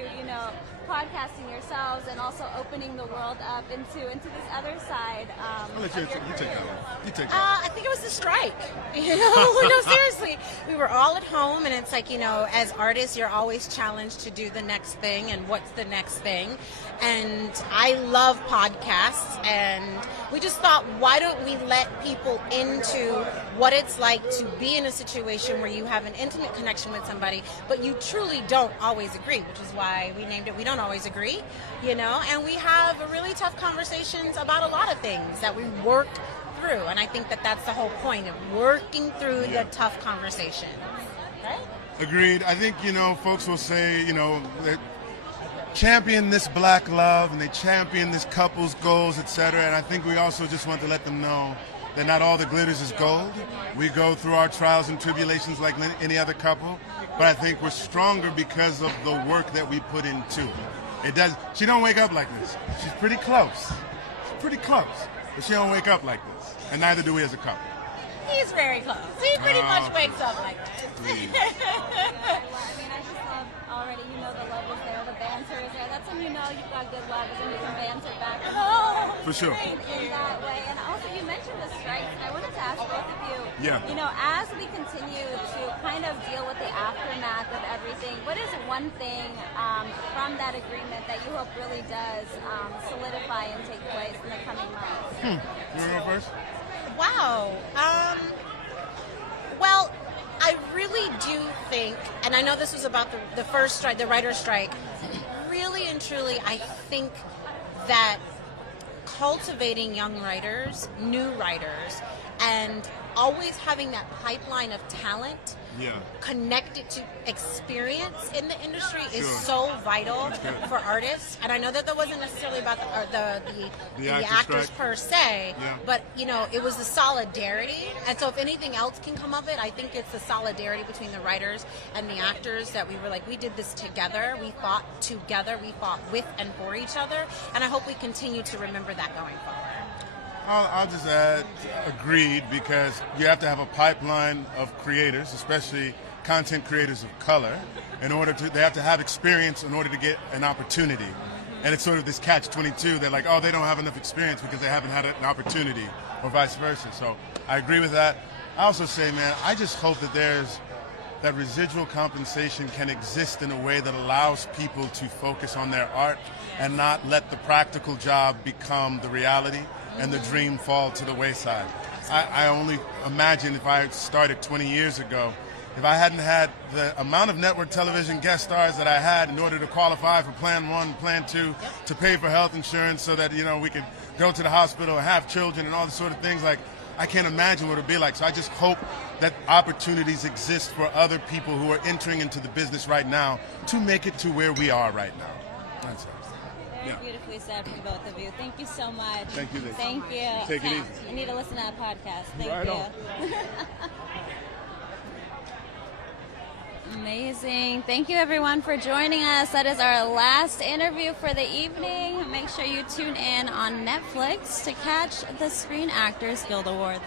podcasting yourselves and also opening the world up into this other side I'll let you take that one. You take I think it was the strike. No, seriously. We were all at home, and it's like, as artists, you're always challenged to do the next thing and what's the next thing. And I love podcasts, and we just thought, why don't we let people into what it's like to be in a situation where you have an intimate connection with somebody, but you truly don't always agree, which is why we named it We Don't Always Agree, and we have really tough conversations about a lot of things that we work through, and I think that that's the whole point of working through the tough conversation. Right? Agreed. I think, folks will say, that champion this black love and they champion this couple's goals, etc. And I think we also just want to let them know that not all the glitters is gold. We go through our trials and tribulations like any other couple, but I think we're stronger because of the work that we put into it. She don't wake up like this. She's pretty close. But she don't wake up like this. And neither do we as a couple. He's very close. He pretty much wakes up like this. I just love already, the love is there, the banter is there. That's when you've got good love, is when you can banter back and forth. For sure. In that way. And also, you mentioned the strikes, and I wanted to ask both of you, as we continue to kind of deal with the aftermath of everything, what is one thing from that agreement that you hope really does solidify and take place in the coming months? You want to go first? Wow. Well, I really do think, and I know this was about the first strike, the writer's strike, really and truly, I think that cultivating young writers, new writers, and always having that pipeline of talent connected to experience in the industry is so vital for artists. And I know that wasn't necessarily about the actors per se, but it was the solidarity. And so if anything else can come of it, I think it's the solidarity between the writers and the actors, that we were like, we did this together, we fought together, we fought with and for each other, and I hope we continue to remember that going forward. I'll just add, agreed, because you have to have a pipeline of creators, especially content creators of color they have to have experience in order to get an opportunity. And it's sort of this catch-22. They're like, oh, they don't have enough experience because they haven't had an opportunity, or vice versa. So I agree with that. I also say, man, I just hope that residual compensation can exist in a way that allows people to focus on their art and not let the practical job become the reality and the dream fall to the wayside. I only imagine if I started 20 years ago, if I hadn't had the amount of network television guest stars that I had in order to qualify for Plan 1, Plan 2, to pay for health insurance so that, we could go to the hospital and have children and all the sort of things, like, I can't imagine what it would be like. So I just hope that opportunities exist for other people who are entering into the business right now to make it to where we are right now. That's it. Very beautifully said from both of you. Thank you so much. Thank you, Liz. Thank you. Take it easy. I need to listen to that podcast. Thank Right you. on. Amazing. Thank you, everyone, for joining us. That is our last interview for the evening. Make sure you tune in on Netflix to catch the Screen Actors Guild Awards.